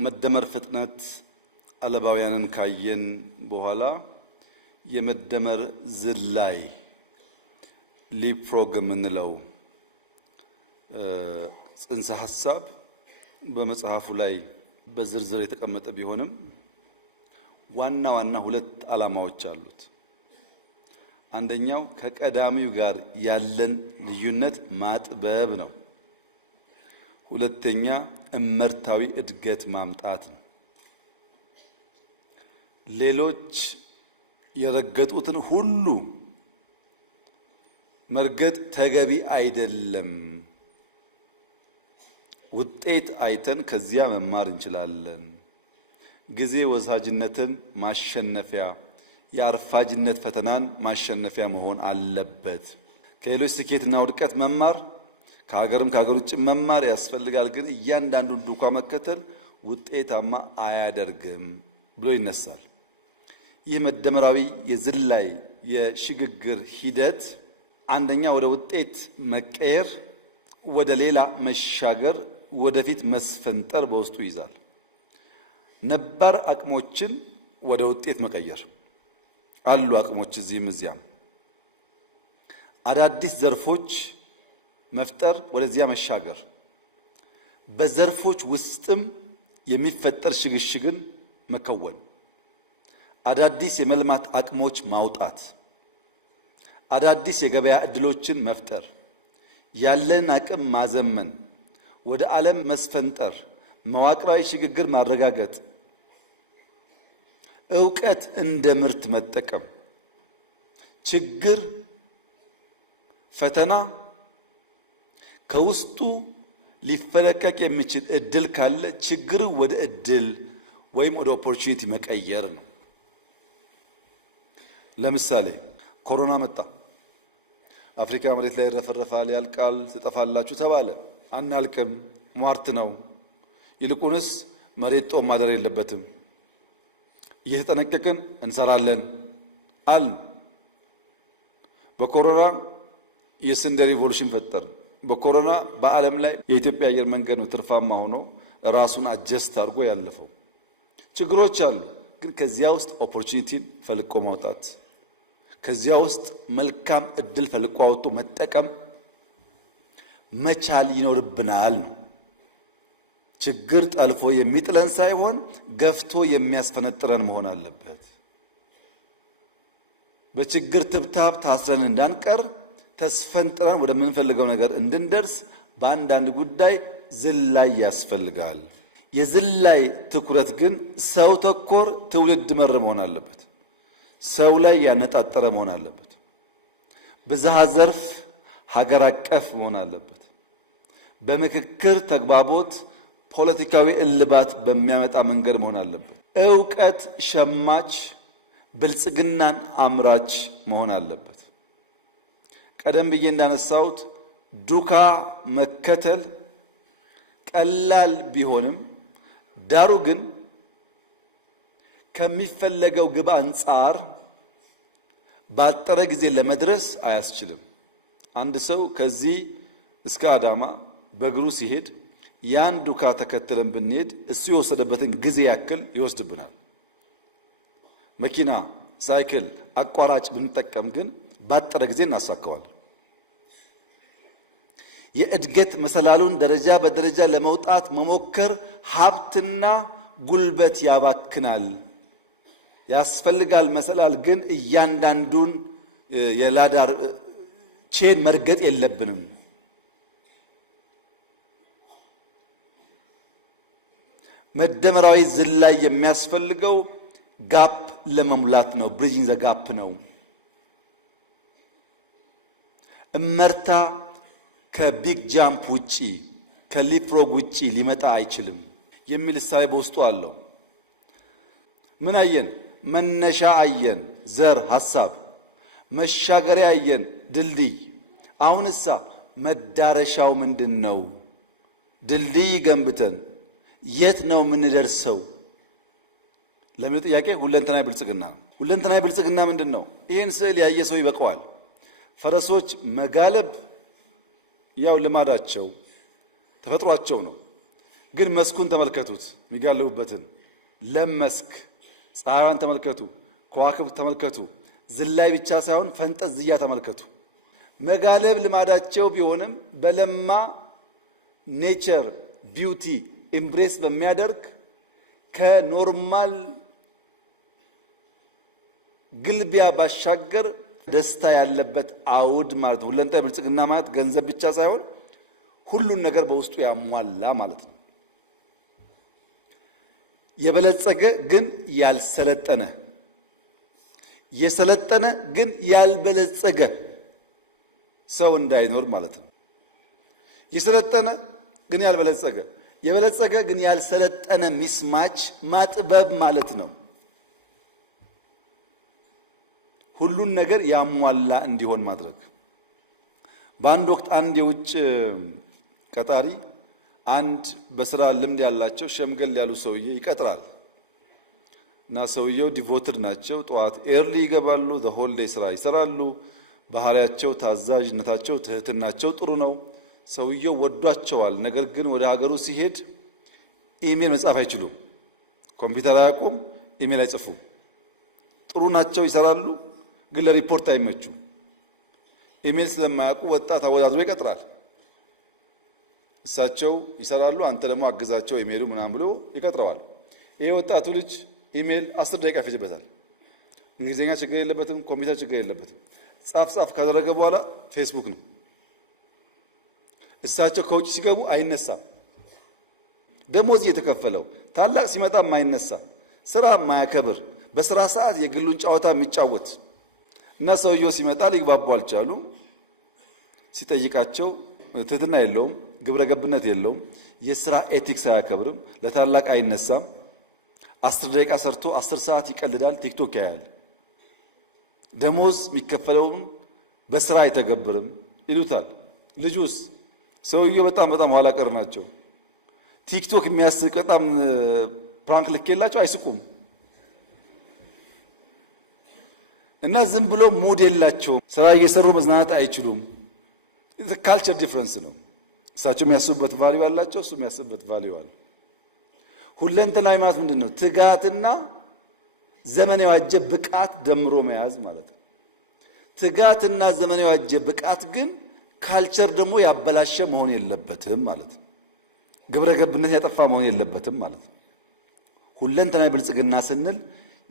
መደመር ፍጥነት አለባውያንን ካየን በኋላ የመደመር ዝላይ ሊፕሮግ የምንለው ጽንሰ ሐሳብ በመጽሐፉ ላይ በዝርዝር የተቀመጠ ቢሆንም ዋና ዋና ሁለት ዓላማዎች አሉት። አንደኛው ከቀዳሚው ጋር ያለን ልዩነት ማጥበብ ነው። ሁለተኛ እመርታዊ እድገት ማምጣት ነው። ሌሎች የረገጡትን ሁሉ መርገጥ ተገቢ አይደለም። ውጤት አይተን ከዚያ መማር እንችላለን። ጊዜ ወሳጅነትን ማሸነፊያ፣ የአርፋጅነት ፈተናን ማሸነፊያ መሆን አለበት። ከሌሎች ስኬትና ውድቀት መማር፣ ከሀገርም ከሀገር ውጭ መማር ያስፈልጋል። ግን እያንዳንዱን ዱካ መከተል ውጤታማ አያደርግም ብሎ ይነሳል። ይህ መደመራዊ የዝላይ የሽግግር ሂደት አንደኛ ወደ ውጤት መቀየር፣ ወደ ሌላ መሻገር፣ ወደፊት መስፈንጠር በውስጡ ይዛል። ነባር አቅሞችን ወደ ውጤት መቀየር አሉ አቅሞች እዚህም እዚያም። አዳዲስ ዘርፎች መፍጠር፣ ወደዚያ መሻገር፣ በዘርፎች ውስጥም የሚፈጠር ሽግሽግን መከወን፣ አዳዲስ የመልማት አቅሞች ማውጣት፣ አዳዲስ የገበያ ዕድሎችን መፍጠር፣ ያለን አቅም ማዘመን፣ ወደ ዓለም መስፈንጠር፣ መዋቅራዊ ሽግግር ማረጋገጥ፣ ዕውቀት እንደ ምርት መጠቀም፣ ችግር ፈተና ከውስጡ ሊፈለቀቅ የሚችል እድል ካለ ችግር ወደ እድል ወይም ወደ ኦፖርቹኒቲ መቀየር ነው። ለምሳሌ ኮሮና መጣ። አፍሪካ መሬት ላይ ይረፈረፋል፣ ያልቃል፣ ትጠፋላችሁ ተባለ። አናልቅም፣ ሟርት ነው። ይልቁንስ መሬት ጦም ማደር የለበትም፣ እየተጠነቀቅን እንሰራለን አል በኮሮና የስንዴ ሪቮሉሽን ፈጠር። በኮሮና በዓለም ላይ የኢትዮጵያ አየር መንገድ ነው ትርፋማ ሆኖ ራሱን አጀስት አድርጎ ያለፈው። ችግሮች አሉ፣ ግን ከዚያ ውስጥ ኦፖርቹኒቲን ፈልቆ ማውጣት፣ ከዚያ ውስጥ መልካም እድል ፈልቆ አውጥቶ መጠቀም መቻል ይኖርብናል ነው። ችግር ጠልፎ የሚጥለን ሳይሆን ገፍቶ የሚያስፈነጥረን መሆን አለበት። በችግር ትብታብ ታስረን እንዳንቀር ተስፈንጥረን ወደምንፈልገው ነገር እንድንደርስ በአንዳንድ ጉዳይ ዝላይ ያስፈልጋል። የዝላይ ትኩረት ግን ሰው ተኮር ትውልድ መር መሆን አለበት። ሰው ላይ ያነጣጠረ መሆን አለበት። ብዝሃ ዘርፍ ሀገር አቀፍ መሆን አለበት። በምክክር ተግባቦት ፖለቲካዊ እልባት በሚያመጣ መንገድ መሆን አለበት። ዕውቀት ሸማች ብልጽግናን አምራች መሆን አለበት። ቀደም ብዬ እንዳነሳሁት ዱካ መከተል ቀላል ቢሆንም ዳሩ ግን ከሚፈለገው ግብ አንጻር ባጠረ ጊዜ ለመድረስ አያስችልም። አንድ ሰው ከዚህ እስከ አዳማ በእግሩ ሲሄድ ያን ዱካ ተከትለን ብንሄድ እሱ የወሰደበትን ጊዜ ያክል ይወስድብናል። መኪና፣ ሳይክል አቋራጭ ብንጠቀም ግን ባጠረ ጊዜ እናሳካዋለን። የእድገት መሰላሉን ደረጃ በደረጃ ለመውጣት መሞከር ሀብትና ጉልበት ያባክናል፣ ያስፈልጋል። መሰላል ግን እያንዳንዱን የላዳር ቼን መርገጥ የለብንም። መደመራዊ ዝላይ የሚያስፈልገው ጋፕ ለመሙላት ነው። ብሪጅንግ ዘ ጋፕ ነው። እመርታ ከቢግ ጃምፕ ውጪ ከሊፕሮግ ውጪ ሊመጣ አይችልም የሚል እሳቤ በውስጡ አለው። ምን አየን? መነሻ አየን፣ ዘር ሐሳብ፣ መሻገሪያ አየን፣ ድልድይ። አሁንሳ መዳረሻው ምንድነው? ድልድይ ገንብተን የት ነው የምንደርሰው ለምን ጥያቄ ሁለንተናዊ ብልጽግና ነው። ሁለንተናዊ ብልጽግና ምንድነው? ይሄን ስዕል ያየ ሰው ይበቃዋል። ፈረሶች መጋለብ ያው ልማዳቸው ተፈጥሯቸው ነው። ግን መስኩን ተመልከቱት፣ የሚጋለቡበትን ለም መስክ፣ ፀሐይዋን ተመልከቱ፣ ከዋክብት ተመልከቱ። ዝላይ ብቻ ሳይሆን ፈንጠዝያ ተመልከቱ። መጋለብ ልማዳቸው ቢሆንም በለማ ኔቸር ቢዩቲ ኢምብሬስ በሚያደርግ ከኖርማል ግልቢያ ባሻገር ደስታ ያለበት አውድ ማለት ነው። ሁለንተናዊ ብልጽግና ማለት ገንዘብ ብቻ ሳይሆን ሁሉን ነገር በውስጡ ያሟላ ማለት ነው። የበለጸገ ግን ያልሰለጠነ፣ የሰለጠነ ግን ያልበለጸገ ሰው እንዳይኖር ማለት ነው። የሰለጠነ ግን ያልበለጸገ፣ የበለጸገ ግን ያልሰለጠነ ሚስማች ማጥበብ ማለት ነው። ሁሉን ነገር ያሟላ እንዲሆን ማድረግ። በአንድ ወቅት አንድ የውጭ ቀጣሪ አንድ በስራ ልምድ ያላቸው ሸምገል ያሉ ሰውዬ ይቀጥራል እና ሰውየው ዲቮትድ ናቸው። ጠዋት ኤርሊ ይገባሉ፣ ዘሆል ዴይ ስራ ይሰራሉ። ባህሪያቸው፣ ታዛዥነታቸው፣ ትህትናቸው ጥሩ ነው። ሰውየው ወዷቸዋል። ነገር ግን ወደ ሀገሩ ሲሄድ ኢሜል መጻፍ አይችሉም፣ ኮምፒውተር አያውቁም፣ ኢሜል አይጽፉም። ጥሩ ናቸው፣ ይሰራሉ፣ ግን ለሪፖርት አይመቹም። ኢሜል ስለማያውቁ ወጣት አወዳድሮ ይቀጥራል። እሳቸው ይሰራሉ፣ አንተ ደግሞ አግዛቸው ኢሜሉ ምናምን ብሎ ይቀጥረዋል። ይሄ ወጣቱ ልጅ ኢሜል 10 ደቂቃ ይፈጅበታል። እንግሊዝኛ ችግር የለበትም፣ ኮምፒውተር ችግር የለበትም። ጻፍ ካደረገ በኋላ ፌስቡክ ነው። እሳቸው ከውጭ ሲገቡ አይነሳም። ደሞዝ እየተከፈለው ታላቅ ሲመጣ የማይነሳ ስራ የማያከብር በስራ ሰዓት የግሉን ጨዋታ የሚጫወት እና ሰውየው ሲመጣ ሊግባቡ አልቻሉም። ሲጠይቃቸው ትህትና የለውም፣ ግብረ ገብነት የለውም፣ የስራ ኤቲክስ አያከብርም፣ ለታላቅ አይነሳም። 10 ደቂቃ ሰርቶ 10 ሰዓት ይቀልዳል፣ ቲክቶክ ያያል። ደሞዝ የሚከፈለውም በስራ አይተገብርም ይሉታል። ልጁስ ሰውየው በጣም ኋላ ቀር ናቸው። ቲክቶክ የሚያስቅ በጣም ፕራንክ ልኬላቸው አይስቁም እና ዝም ብሎ ሙድ የላቸውም። ስራ እየሰሩ መዝናናት አይችሉም። ካልቸር ዲፍረንስ ነው። እሳቸው የሚያስቡበት ቫልዩ አላቸው፣ እሱ የሚያስቡበት ቫልዩ አለ። ሁለንተናዊ ማለት ምንድን ነው? ትጋትና ዘመን የዋጀ ብቃት ደምሮ መያዝ ማለት ነው። ትጋትና ዘመን የዋጀ ብቃት ግን ካልቸር ደግሞ ያበላሸ መሆን የለበትም ማለት ነው። ግብረ ገብነት ያጠፋ መሆን የለበትም ማለት ነው። ሁለንተናዊ ብልጽግና ስንል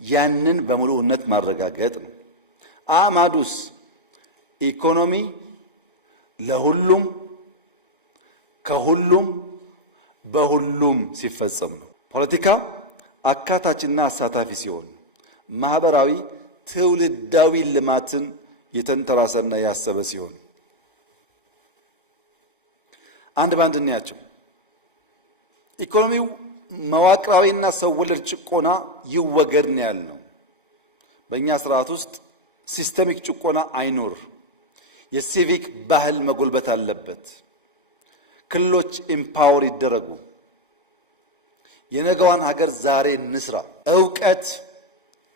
ያንን በሙሉነት ማረጋገጥ ነው። አማዱስ ኢኮኖሚ ለሁሉም ከሁሉም በሁሉም ሲፈጸም ነው። ፖለቲካ አካታችና አሳታፊ ሲሆን፣ ማህበራዊ ትውልዳዊ ልማትን የተንተራሰና ያሰበ ሲሆን፣ አንድ ባንድ እናያቸው። ኢኮኖሚው መዋቅራዊና ሰው ወለድ ጭቆና ይወገድ ነው ያልነው። በእኛ ስርዓት ውስጥ ሲስተሚክ ጭቆና አይኖር። የሲቪክ ባህል መጎልበት አለበት። ክልሎች ኢምፓወር ይደረጉ። የነገዋን ሀገር ዛሬ እንስራ። እውቀት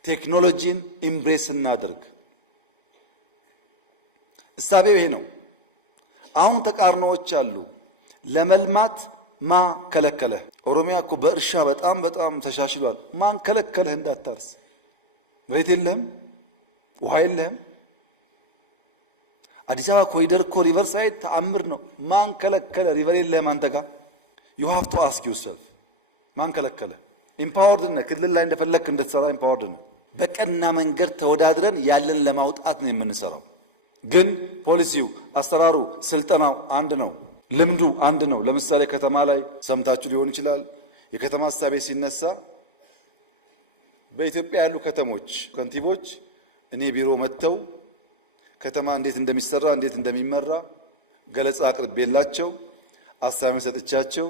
ቴክኖሎጂን ኢምብሬስ እናድርግ። እሳቤው ይሄ ነው። አሁን ተቃርኖዎች አሉ። ለመልማት ማ ከለከለ? ኦሮሚያ እኮ በእርሻ በጣም ተሻሽሏል። ማን ከለከለህ እንዳታርስ? መሬት የለህም፣ ውሃ የለህም። አዲስ አበባ ኮሪደር እኮ ሪቨር ሳይድ ተአምር ነው። ማን ከለከለ? ሪቨር የለህም አንተ ጋር። you have to ask yourself ማን ከለከለ? ኢምፓወርድ ነህ። ክልል ላይ እንደፈለክ እንድትሰራ ኢምፓወርድ ነህ። በቀና መንገድ ተወዳድረን ያለን ለማውጣት ነው የምንሰራው። ግን ፖሊሲው፣ አሰራሩ፣ ስልጠናው አንድ ነው። ልምዱ አንድ ነው። ለምሳሌ ከተማ ላይ ሰምታችሁ ሊሆን ይችላል። የከተማ ሀሳቤ ሲነሳ በኢትዮጵያ ያሉ ከተሞች ከንቲቦች እኔ ቢሮ መጥተው ከተማ እንዴት እንደሚሰራ እንዴት እንደሚመራ ገለጻ አቅርቤላቸው ሀሳቤ ሰጥቻቸው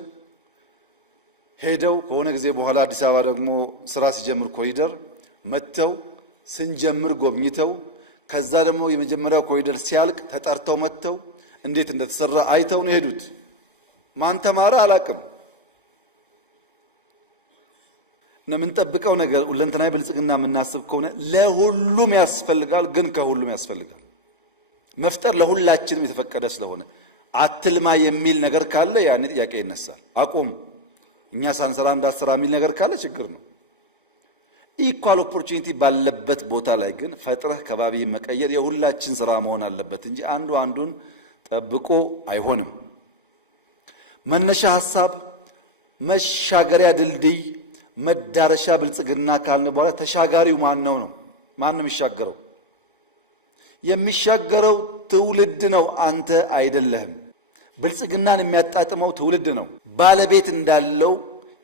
ሄደው ከሆነ ጊዜ በኋላ አዲስ አበባ ደግሞ ስራ ሲጀምር ኮሪደር መጥተው ስንጀምር ጎብኝተው ከዛ ደግሞ የመጀመሪያው ኮሪደር ሲያልቅ ተጠርተው መጥተው እንዴት እንደተሰራ አይተው ነው ሄዱት። ማን ተማረ አላቅም። የምንጠብቀው ነገር ሁለንተናዊ ብልጽግና የምናስብ ከሆነ ለሁሉም ያስፈልጋል፣ ግን ከሁሉም ያስፈልጋል። መፍጠር ለሁላችንም የተፈቀደ ስለሆነ አትልማ የሚል ነገር ካለ ያኔ ጥያቄ ይነሳል። አቁም፣ እኛ ሳንሰራ እንዳሰራ የሚል ነገር ካለ ችግር ነው። ኢኳል ኦፖርቹኒቲ ባለበት ቦታ ላይ ግን ፈጥረህ ከባቢ መቀየር የሁላችን ስራ መሆን አለበት እንጂ አንዱ አንዱን ጠብቆ አይሆንም። መነሻ ሐሳብ፣ መሻገሪያ ድልድይ፣ መዳረሻ ብልጽግና ካልን በኋላ ተሻጋሪው ማን ነው? ማን ነው የሚሻገረው? የሚሻገረው ትውልድ ነው፣ አንተ አይደለህም። ብልጽግናን የሚያጣጥመው ትውልድ ነው። ባለቤት እንዳለው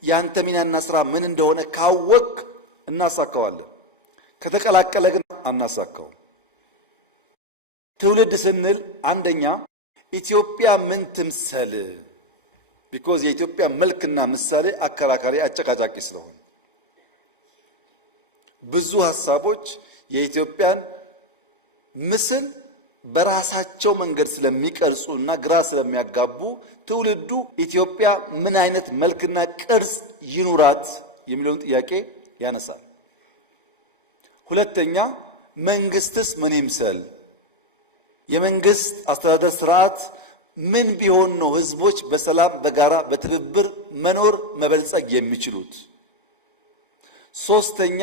ያንተ ሚናና ስራ ምን እንደሆነ ካወቅ እናሳካዋለን። ከተቀላቀለ ግን አናሳካው። ትውልድ ስንል አንደኛ ኢትዮጵያ ምን ትምሰል? ቢኮዝ የኢትዮጵያ መልክና ምሳሌ አከራካሪ አጨቃጫቂ ስለሆነ ብዙ ሐሳቦች የኢትዮጵያን ምስል በራሳቸው መንገድ ስለሚቀርጹና ግራ ስለሚያጋቡ ትውልዱ ኢትዮጵያ ምን አይነት መልክና ቅርጽ ይኑራት የሚለውን ጥያቄ ያነሳል። ሁለተኛ መንግስትስ ምን ይምሰል? የመንግስት አስተዳደር ስርዓት ምን ቢሆን ነው ህዝቦች በሰላም በጋራ በትብብር መኖር መበልጸግ የሚችሉት? ሶስተኛ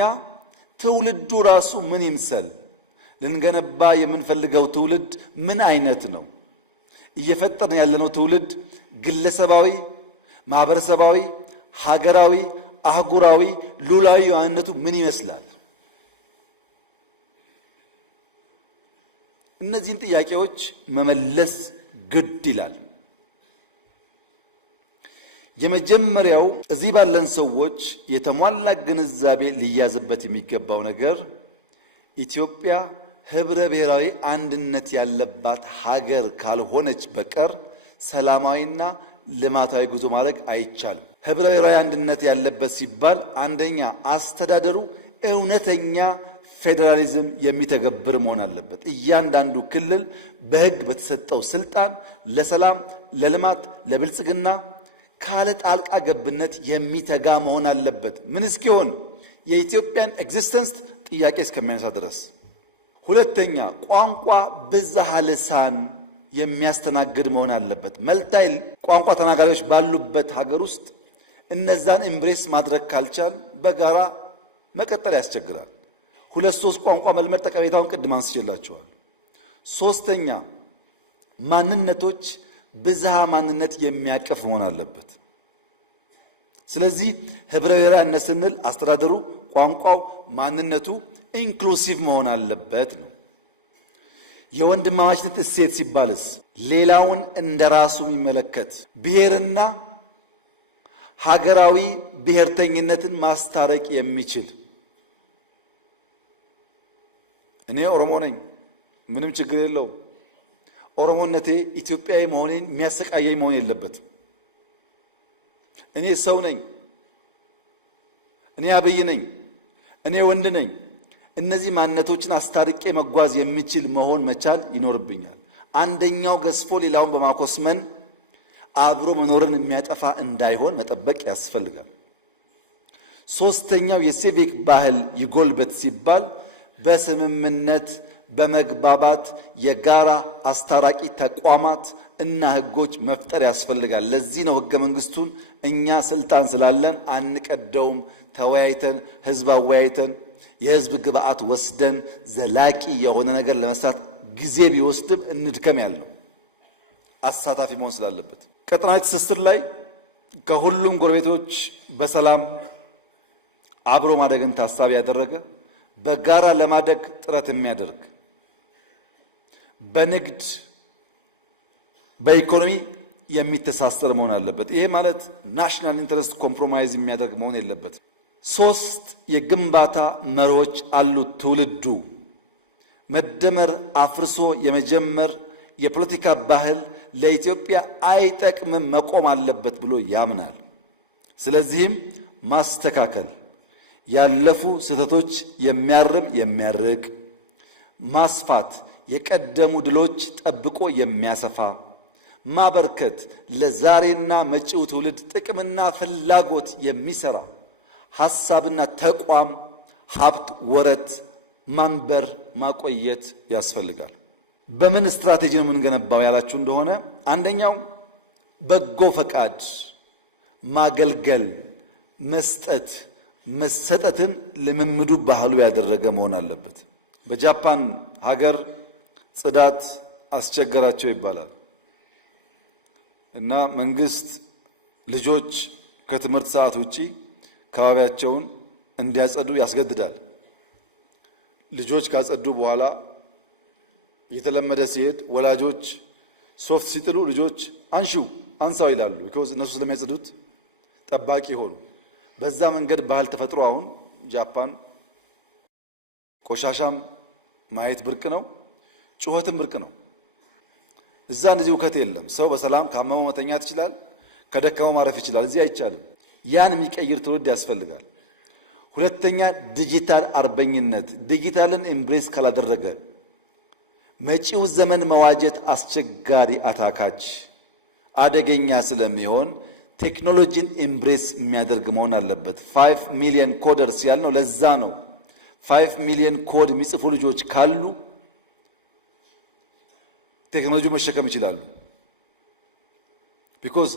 ትውልዱ ራሱ ምን ይምሰል? ልንገነባ የምንፈልገው ትውልድ ምን አይነት ነው? እየፈጠርን ያለነው ትውልድ ግለሰባዊ፣ ማህበረሰባዊ፣ ሀገራዊ፣ አህጉራዊ፣ ሉላዊ ማንነቱ ምን ይመስላል? እነዚህን ጥያቄዎች መመለስ ግድ ይላል። የመጀመሪያው እዚህ ባለን ሰዎች የተሟላ ግንዛቤ ሊያዝበት የሚገባው ነገር ኢትዮጵያ ህብረ ብሔራዊ አንድነት ያለባት ሀገር ካልሆነች በቀር ሰላማዊና ልማታዊ ጉዞ ማድረግ አይቻልም። ህብረ ብሔራዊ አንድነት ያለበት ሲባል አንደኛ አስተዳደሩ እውነተኛ ፌዴራሊዝም የሚተገብር መሆን አለበት። እያንዳንዱ ክልል በህግ በተሰጠው ስልጣን ለሰላም፣ ለልማት፣ ለብልጽግና ካለ ጣልቃ ገብነት የሚተጋ መሆን አለበት። ምን እስኪሆን የኢትዮጵያን ኤግዚስተንስ ጥያቄ እስከሚያነሳ ድረስ። ሁለተኛ ቋንቋ ብዝሃ ልሳን የሚያስተናግድ መሆን አለበት። መልታይ ቋንቋ ተናጋሪዎች ባሉበት ሀገር ውስጥ እነዛን ኤምብሬስ ማድረግ ካልቻል በጋራ መቀጠል ያስቸግራል። ሁለት ሶስት ቋንቋ መልመድ ጠቀሜታውን ቅድም አንስቼላችኋል። ሶስተኛ ማንነቶች ብዝሃ ማንነት የሚያቀፍ መሆን አለበት። ስለዚህ ህብረ ብሔራዊነት ስንል አስተዳደሩ፣ ቋንቋው፣ ማንነቱ ኢንክሉሲቭ መሆን አለበት ነው። የወንድማማችነት እሴት ሲባልስ ሌላውን እንደራሱ የሚመለከት ብሔርና ሀገራዊ ብሔርተኝነትን ማስታረቅ የሚችል እኔ ኦሮሞ ነኝ፣ ምንም ችግር የለውም። ኦሮሞነቴ ኢትዮጵያዊ መሆኔን የሚያሰቃየኝ መሆን የለበትም። እኔ ሰው ነኝ፣ እኔ አብይ ነኝ፣ እኔ ወንድ ነኝ። እነዚህ ማንነቶችን አስታርቄ መጓዝ የሚችል መሆን መቻል ይኖርብኛል። አንደኛው ገዝፎ ሌላውን በማኮስመን አብሮ መኖርን የሚያጠፋ እንዳይሆን መጠበቅ ያስፈልጋል። ሶስተኛው የሲቪክ ባህል ይጎልበት ሲባል በስምምነት በመግባባት የጋራ አስታራቂ ተቋማት እና ህጎች መፍጠር ያስፈልጋል። ለዚህ ነው ህገ መንግስቱን እኛ ስልጣን ስላለን አንቀደውም፣ ተወያይተን ህዝብ አወያይተን የህዝብ ግብአት ወስደን ዘላቂ የሆነ ነገር ለመስራት ጊዜ ቢወስድም እንድከም ያልነው አሳታፊ መሆን ስላለበት። ቀጠናዊ ትስስር ላይ ከሁሉም ጎረቤቶች በሰላም አብሮ ማደግን ታሳቢ ያደረገ በጋራ ለማደግ ጥረት የሚያደርግ በንግድ በኢኮኖሚ የሚተሳሰር መሆን አለበት። ይሄ ማለት ናሽናል ኢንተረስት ኮምፕሮማይዝ የሚያደርግ መሆን የለበትም። ሶስት የግንባታ መሪዎች አሉት ትውልዱ። መደመር አፍርሶ የመጀመር የፖለቲካ ባህል ለኢትዮጵያ አይጠቅምም፣ መቆም አለበት ብሎ ያምናል። ስለዚህም ማስተካከል፣ ያለፉ ስህተቶች የሚያርም የሚያርቅ፣ ማስፋት፣ የቀደሙ ድሎች ጠብቆ የሚያሰፋ፣ ማበርከት፣ ለዛሬና መጪው ትውልድ ጥቅምና ፍላጎት የሚሰራ ሐሳብና ተቋም፣ ሀብት፣ ወረት ማንበር ማቆየት ያስፈልጋል። በምን ስትራቴጂ ነው የምንገነባው ያላችሁ እንደሆነ አንደኛው በጎ ፈቃድ ማገልገል፣ መስጠት፣ መሰጠትን ልምምዱ ባህሉ ያደረገ መሆን አለበት። በጃፓን ሀገር ጽዳት አስቸገራቸው ይባላል እና መንግስት ልጆች ከትምህርት ሰዓት ውጪ አካባቢያቸውን እንዲያጸዱ ያስገድዳል። ልጆች ካጸዱ በኋላ የተለመደ ሲሄድ ወላጆች ሶፍት ሲጥሉ ልጆች አንሳው ይላሉ። because እነሱ ስለሚያጸዱት ጠባቂ ሆኑ። በዛ መንገድ ባህል ተፈጥሮ አሁን ጃፓን ቆሻሻም ማየት ብርቅ ነው፣ ጩኸትም ብርቅ ነው። እዛ እንደዚህ ውከት የለም። ሰው በሰላም ካመመው መተኛት ይችላል፣ ከደከመው ማረፍ ይችላል። እዚህ አይቻልም። ያን የሚቀይር ትውልድ ያስፈልጋል። ሁለተኛ ዲጂታል አርበኝነት። ዲጂታልን ኤምብሬስ ካላደረገ መጪው ዘመን መዋጀት አስቸጋሪ፣ አታካች፣ አደገኛ ስለሚሆን ቴክኖሎጂን ኤምብሬስ የሚያደርግ መሆን አለበት። 5 ሚሊዮን ኮደርስ ያልነው ለዛ ነው። 5 ሚሊዮን ኮድ የሚጽፉ ልጆች ካሉ ቴክኖሎጂ መሸከም ይችላሉ። ቢኮዝ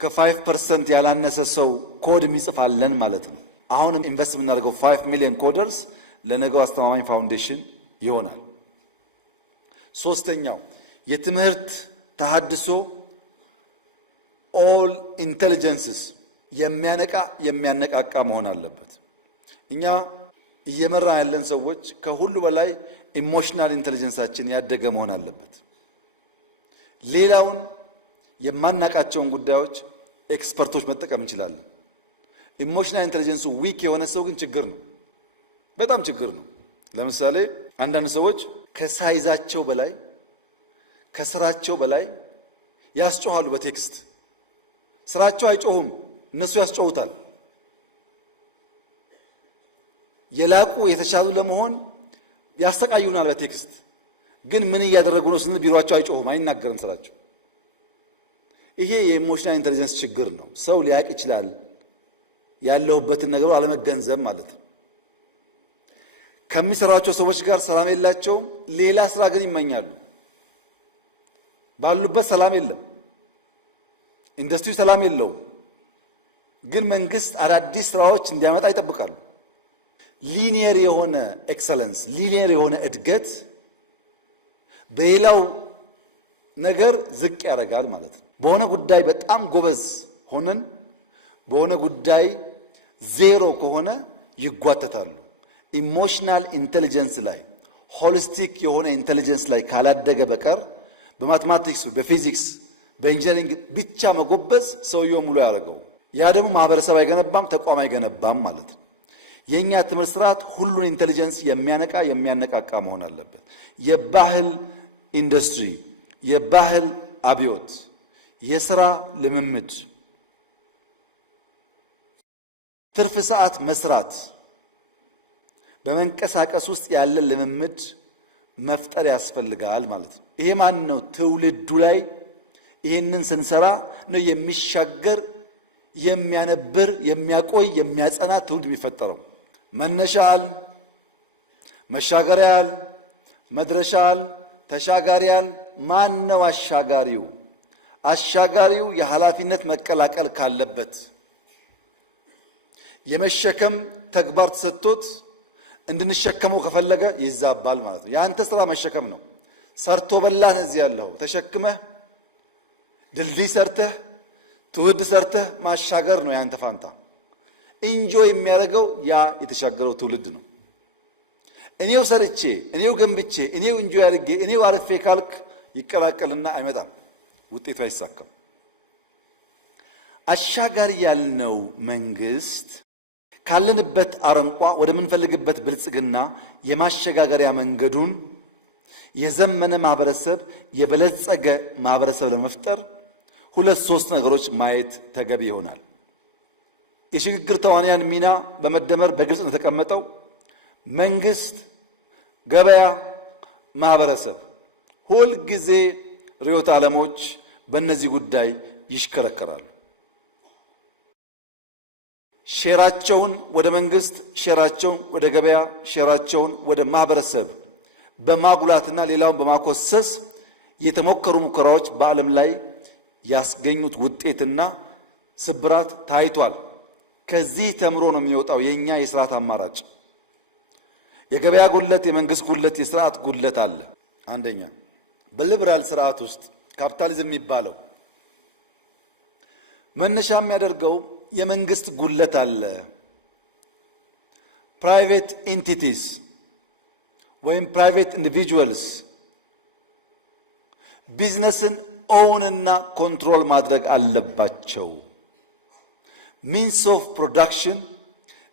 ከ5% ያላነሰ ሰው ኮድ የሚጽፋለን ማለት ነው። አሁንም ኢንቨስት የምናደርገው 5 ሚሊዮን ኮደርስ ለነገው አስተማማኝ ፋውንዴሽን ይሆናል። ሶስተኛው የትምህርት ተሐድሶ ኦል ኢንተሊጀንስስ የሚያነቃቃ መሆን አለበት። እኛ እየመራ ያለን ሰዎች ከሁሉ በላይ ኢሞሽናል ኢንተሊጀንሳችን ያደገ መሆን አለበት። ሌላውን የማናቃቸውን ጉዳዮች ኤክስፐርቶች መጠቀም እንችላለን። ኢሞሽናል ኢንተሊጀንሱ ዊክ የሆነ ሰው ግን ችግር ነው፣ በጣም ችግር ነው። ለምሳሌ አንዳንድ ሰዎች ከሳይዛቸው በላይ ከስራቸው በላይ ያስጮሃሉ። በቴክስት ስራቸው አይጮሁም፣ እነሱ ያስጮሁታል። የላቁ የተሻሉ ለመሆን ያስተቃዩናል በቴክስት። ግን ምን እያደረጉ ነው ስንል ቢሮአቸው አይጮሁም፣ አይናገርም ስራቸው። ይሄ የኢሞሽናል ኢንተሊጀንስ ችግር ነው። ሰው ሊያውቅ ይችላል ያለውበትን ነገር አለመገንዘብ ማለት ነው። ከሚሰራቸው ሰዎች ጋር ሰላም የላቸውም፣ ሌላ ስራ ግን ይመኛሉ። ባሉበት ሰላም የለም፣ ኢንዱስትሪ ሰላም የለውም። ግን መንግስት አዳዲስ ስራዎች እንዲያመጣ ይጠብቃሉ። ሊኒየር የሆነ ኤክሰለንስ፣ ሊኒየር የሆነ እድገት በሌላው ነገር ዝቅ ያደርጋል ማለት ነው። በሆነ ጉዳይ በጣም ጎበዝ ሆነን በሆነ ጉዳይ ዜሮ ከሆነ ይጓተታሉ። ኢሞሽናል ኢንተሊጀንስ ላይ ሆሊስቲክ የሆነ ኢንተሊጀንስ ላይ ካላደገ በቀር በማትማቲክስ፣ በፊዚክስ፣ በኢንጂነሪንግ ብቻ መጎበዝ ሰውየው ሙሉ ያደርገው። ያ ደግሞ ማህበረሰብ አይገነባም፣ ተቋም አይገነባም ማለት ነው። የኛ ትምህርት ስርዓት ሁሉን ኢንተሊጀንስ የሚያነቃቃ መሆን አለበት። የባህል ኢንዱስትሪ፣ የባህል አብዮት፣ የሥራ ልምምድ፣ ትርፍ ሰዓት መስራት፣ በመንቀሳቀስ ውስጥ ያለ ልምምድ መፍጠር ያስፈልጋል ማለት ነው። ይሄ ማን ነው? ትውልዱ ላይ ይሄንን ስንሰራ ነው የሚሻገር፣ የሚያነብር፣ የሚያቆይ፣ የሚያጸና ትውልድ የሚፈጠረው። መነሻል፣ መሻገሪያል፣ መድረሻል፣ ተሻጋሪያል። ማን ነው አሻጋሪው? አሻጋሪው የኃላፊነት መቀላቀል ካለበት የመሸከም ተግባር ተሰጥቶት እንድንሸከመው ከፈለገ ይዛባል ማለት ነው። ያንተ ስራ መሸከም ነው። ሰርቶ በላን እዚህ ያለው ተሸክመህ ድልድይ ሰርተህ ትውልድ ሰርተህ ማሻገር ነው ያንተ ፋንታ። ኢንጆይ የሚያደርገው ያ የተሻገረው ትውልድ ነው። እኔው ሰርቼ እኔው ገንብቼ እኔው ኢንጆይ አድርጌ እኔው አርፌ ካልክ ይቀላቀልና አይመጣም፣ ውጤቱ አይሳካም። አሻጋሪ ያልነው መንግስት ካለንበት አረንቋ ወደምንፈልግበት ብልጽግና የማሸጋገሪያ መንገዱን የዘመነ ማህበረሰብ፣ የበለጸገ ማህበረሰብ ለመፍጠር 2-3 ነገሮች ማየት ተገቢ ይሆናል። የሽግግር ተዋንያን ሚና በመደመር በግልጽ ነው የተቀመጠው። መንግስት፣ ገበያ፣ ማህበረሰብ ሁል ጊዜ ርዕዮተ ዓለሞች በእነዚህ ጉዳይ ይሽከረከራሉ። ሼራቸውን ወደ መንግስት፣ ሼራቸውን ወደ ገበያ፣ ሼራቸውን ወደ ማህበረሰብ በማጉላትና ሌላውን በማኮሰስ የተሞከሩ ሙከራዎች በዓለም ላይ ያስገኙት ውጤትና ስብራት ታይቷል። ከዚህ ተምሮ ነው የሚወጣው የኛ የስርዓት አማራጭ። የገበያ ጉድለት፣ የመንግስት ጉድለት፣ የስርዓት ጉድለት አለ። አንደኛ በሊበራል ስርዓት ውስጥ ካፒታሊዝም የሚባለው መነሻ የሚያደርገው የመንግስት ጉድለት አለ። ፕራይቬት ኢንቲቲስ ወይም ፕራይቬት ኢንዲቪጁዋልስ ቢዝነስን ኦውንና ኮንትሮል ማድረግ አለባቸው። ሚንስ ኦፍ ፕሮዳክሽን፣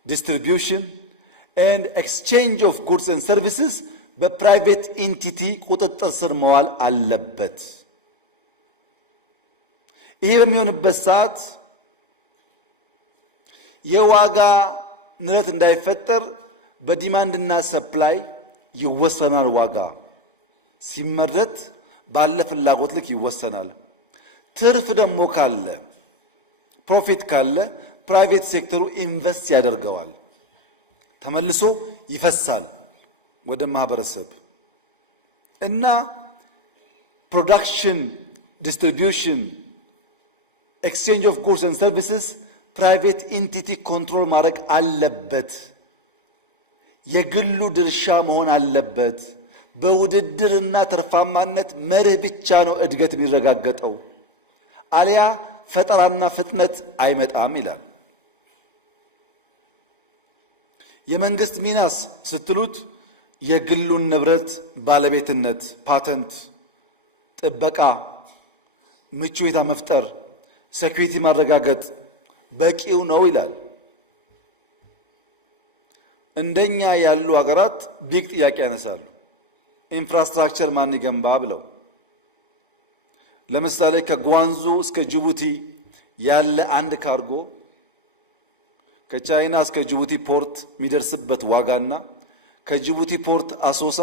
ዲስትሪቢዩሽን ኤንድ ኤክስቼንጅ ኦፍ ጉድስ ኤንድ ሰርቪስስ በፕራይቬት ኢንቲቲ ቁጥጥር ስር መዋል አለበት። ይህ በሚሆንበት ሰዓት የዋጋ ንረት እንዳይፈጠር በዲማንድና ሰፕላይ ይወሰናል። ዋጋ ሲመረት ባለ ፍላጎት ልክ ይወሰናል። ትርፍ ደግሞ ካለ ፕሮፊት ካለ ፕራይቬት ሴክተሩ ኢንቨስት ያደርገዋል፣ ተመልሶ ይፈሳል ወደ ማህበረሰብ እና ፕሮዳክሽን፣ ዲስትሪቢዩሽን፣ ኤክስቼንጅ ኦፍ ጉድስ ኤንድ ሰርቪስስ ፕራይቬት ኢንቲቲ ኮንትሮል ማድረግ አለበት። የግሉ ድርሻ መሆን አለበት። በውድድርና ትርፋማነት መርህ ብቻ ነው እድገት የሚረጋገጠው፣ አሊያ ፈጠራና ፍጥነት አይመጣም ይላል። የመንግስት ሚናስ ስትሉት የግሉን ንብረት ባለቤትነት፣ ፓተንት፣ ጥበቃ፣ ምቹ ሁኔታ መፍጠር፣ ሴኩሪቲ ማረጋገጥ በቂው ነው ይላል። እንደኛ ያሉ ሀገራት ቢግ ጥያቄ ያነሳሉ። ኢንፍራስትራክቸር ማን ይገንባ ብለው። ለምሳሌ ከጓንዙ እስከ ጅቡቲ ያለ አንድ ካርጎ ከቻይና እስከ ጅቡቲ ፖርት የሚደርስበት ዋጋና ከጅቡቲ ፖርት አሶሳ፣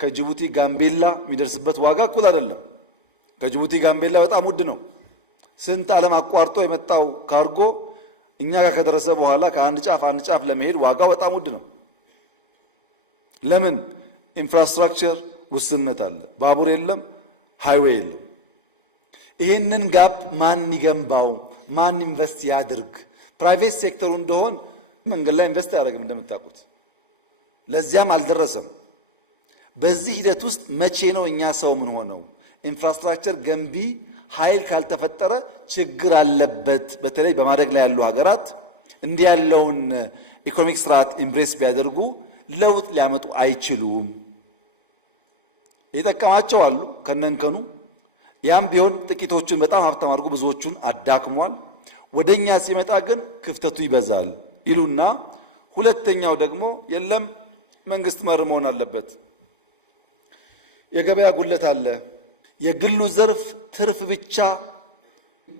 ከጅቡቲ ጋምቤላ የሚደርስበት ዋጋ እኩል አይደለም። ከጅቡቲ ጋምቤላ በጣም ውድ ነው። ስንት ዓለም አቋርጦ የመጣው ካርጎ እኛ ጋር ከደረሰ በኋላ ከአንድ ጫፍ አንድ ጫፍ ለመሄድ ዋጋው በጣም ውድ ነው። ለምን? ኢንፍራስትራክቸር ውስንነት አለ። ባቡር የለም፣ ሃይዌይ የለም። ይህንን ጋፕ ማን ይገንባው? ማን ኢንቨስት ያድርግ? ፕራይቬት ሴክተሩ እንደሆን መንገድ ላይ ኢንቨስት አያደርግም እንደምታውቁት። ለዚያም አልደረሰም። በዚህ ሂደት ውስጥ መቼ ነው እኛ ሰው ምን ሆነው? ኢንፍራስትራክቸር ገንቢ ኃይል ካልተፈጠረ ችግር አለበት። በተለይ በማደግ ላይ ያሉ ሀገራት እንዲህ ያለውን ኢኮኖሚክ ስርዓት ኢምብሬስ ቢያደርጉ ለውጥ ሊያመጡ አይችሉም። የጠቀማቸው አሉ ከነንከኑ። ያም ቢሆን ጥቂቶቹን በጣም ሀብታም አድርጎ ብዙዎቹን አዳክሟል። ወደኛ ሲመጣ ግን ክፍተቱ ይበዛል ይሉና ሁለተኛው ደግሞ የለም መንግስት መር መሆን አለበት። የገበያ ጉድለት አለ። የግሉ ዘርፍ ትርፍ ብቻ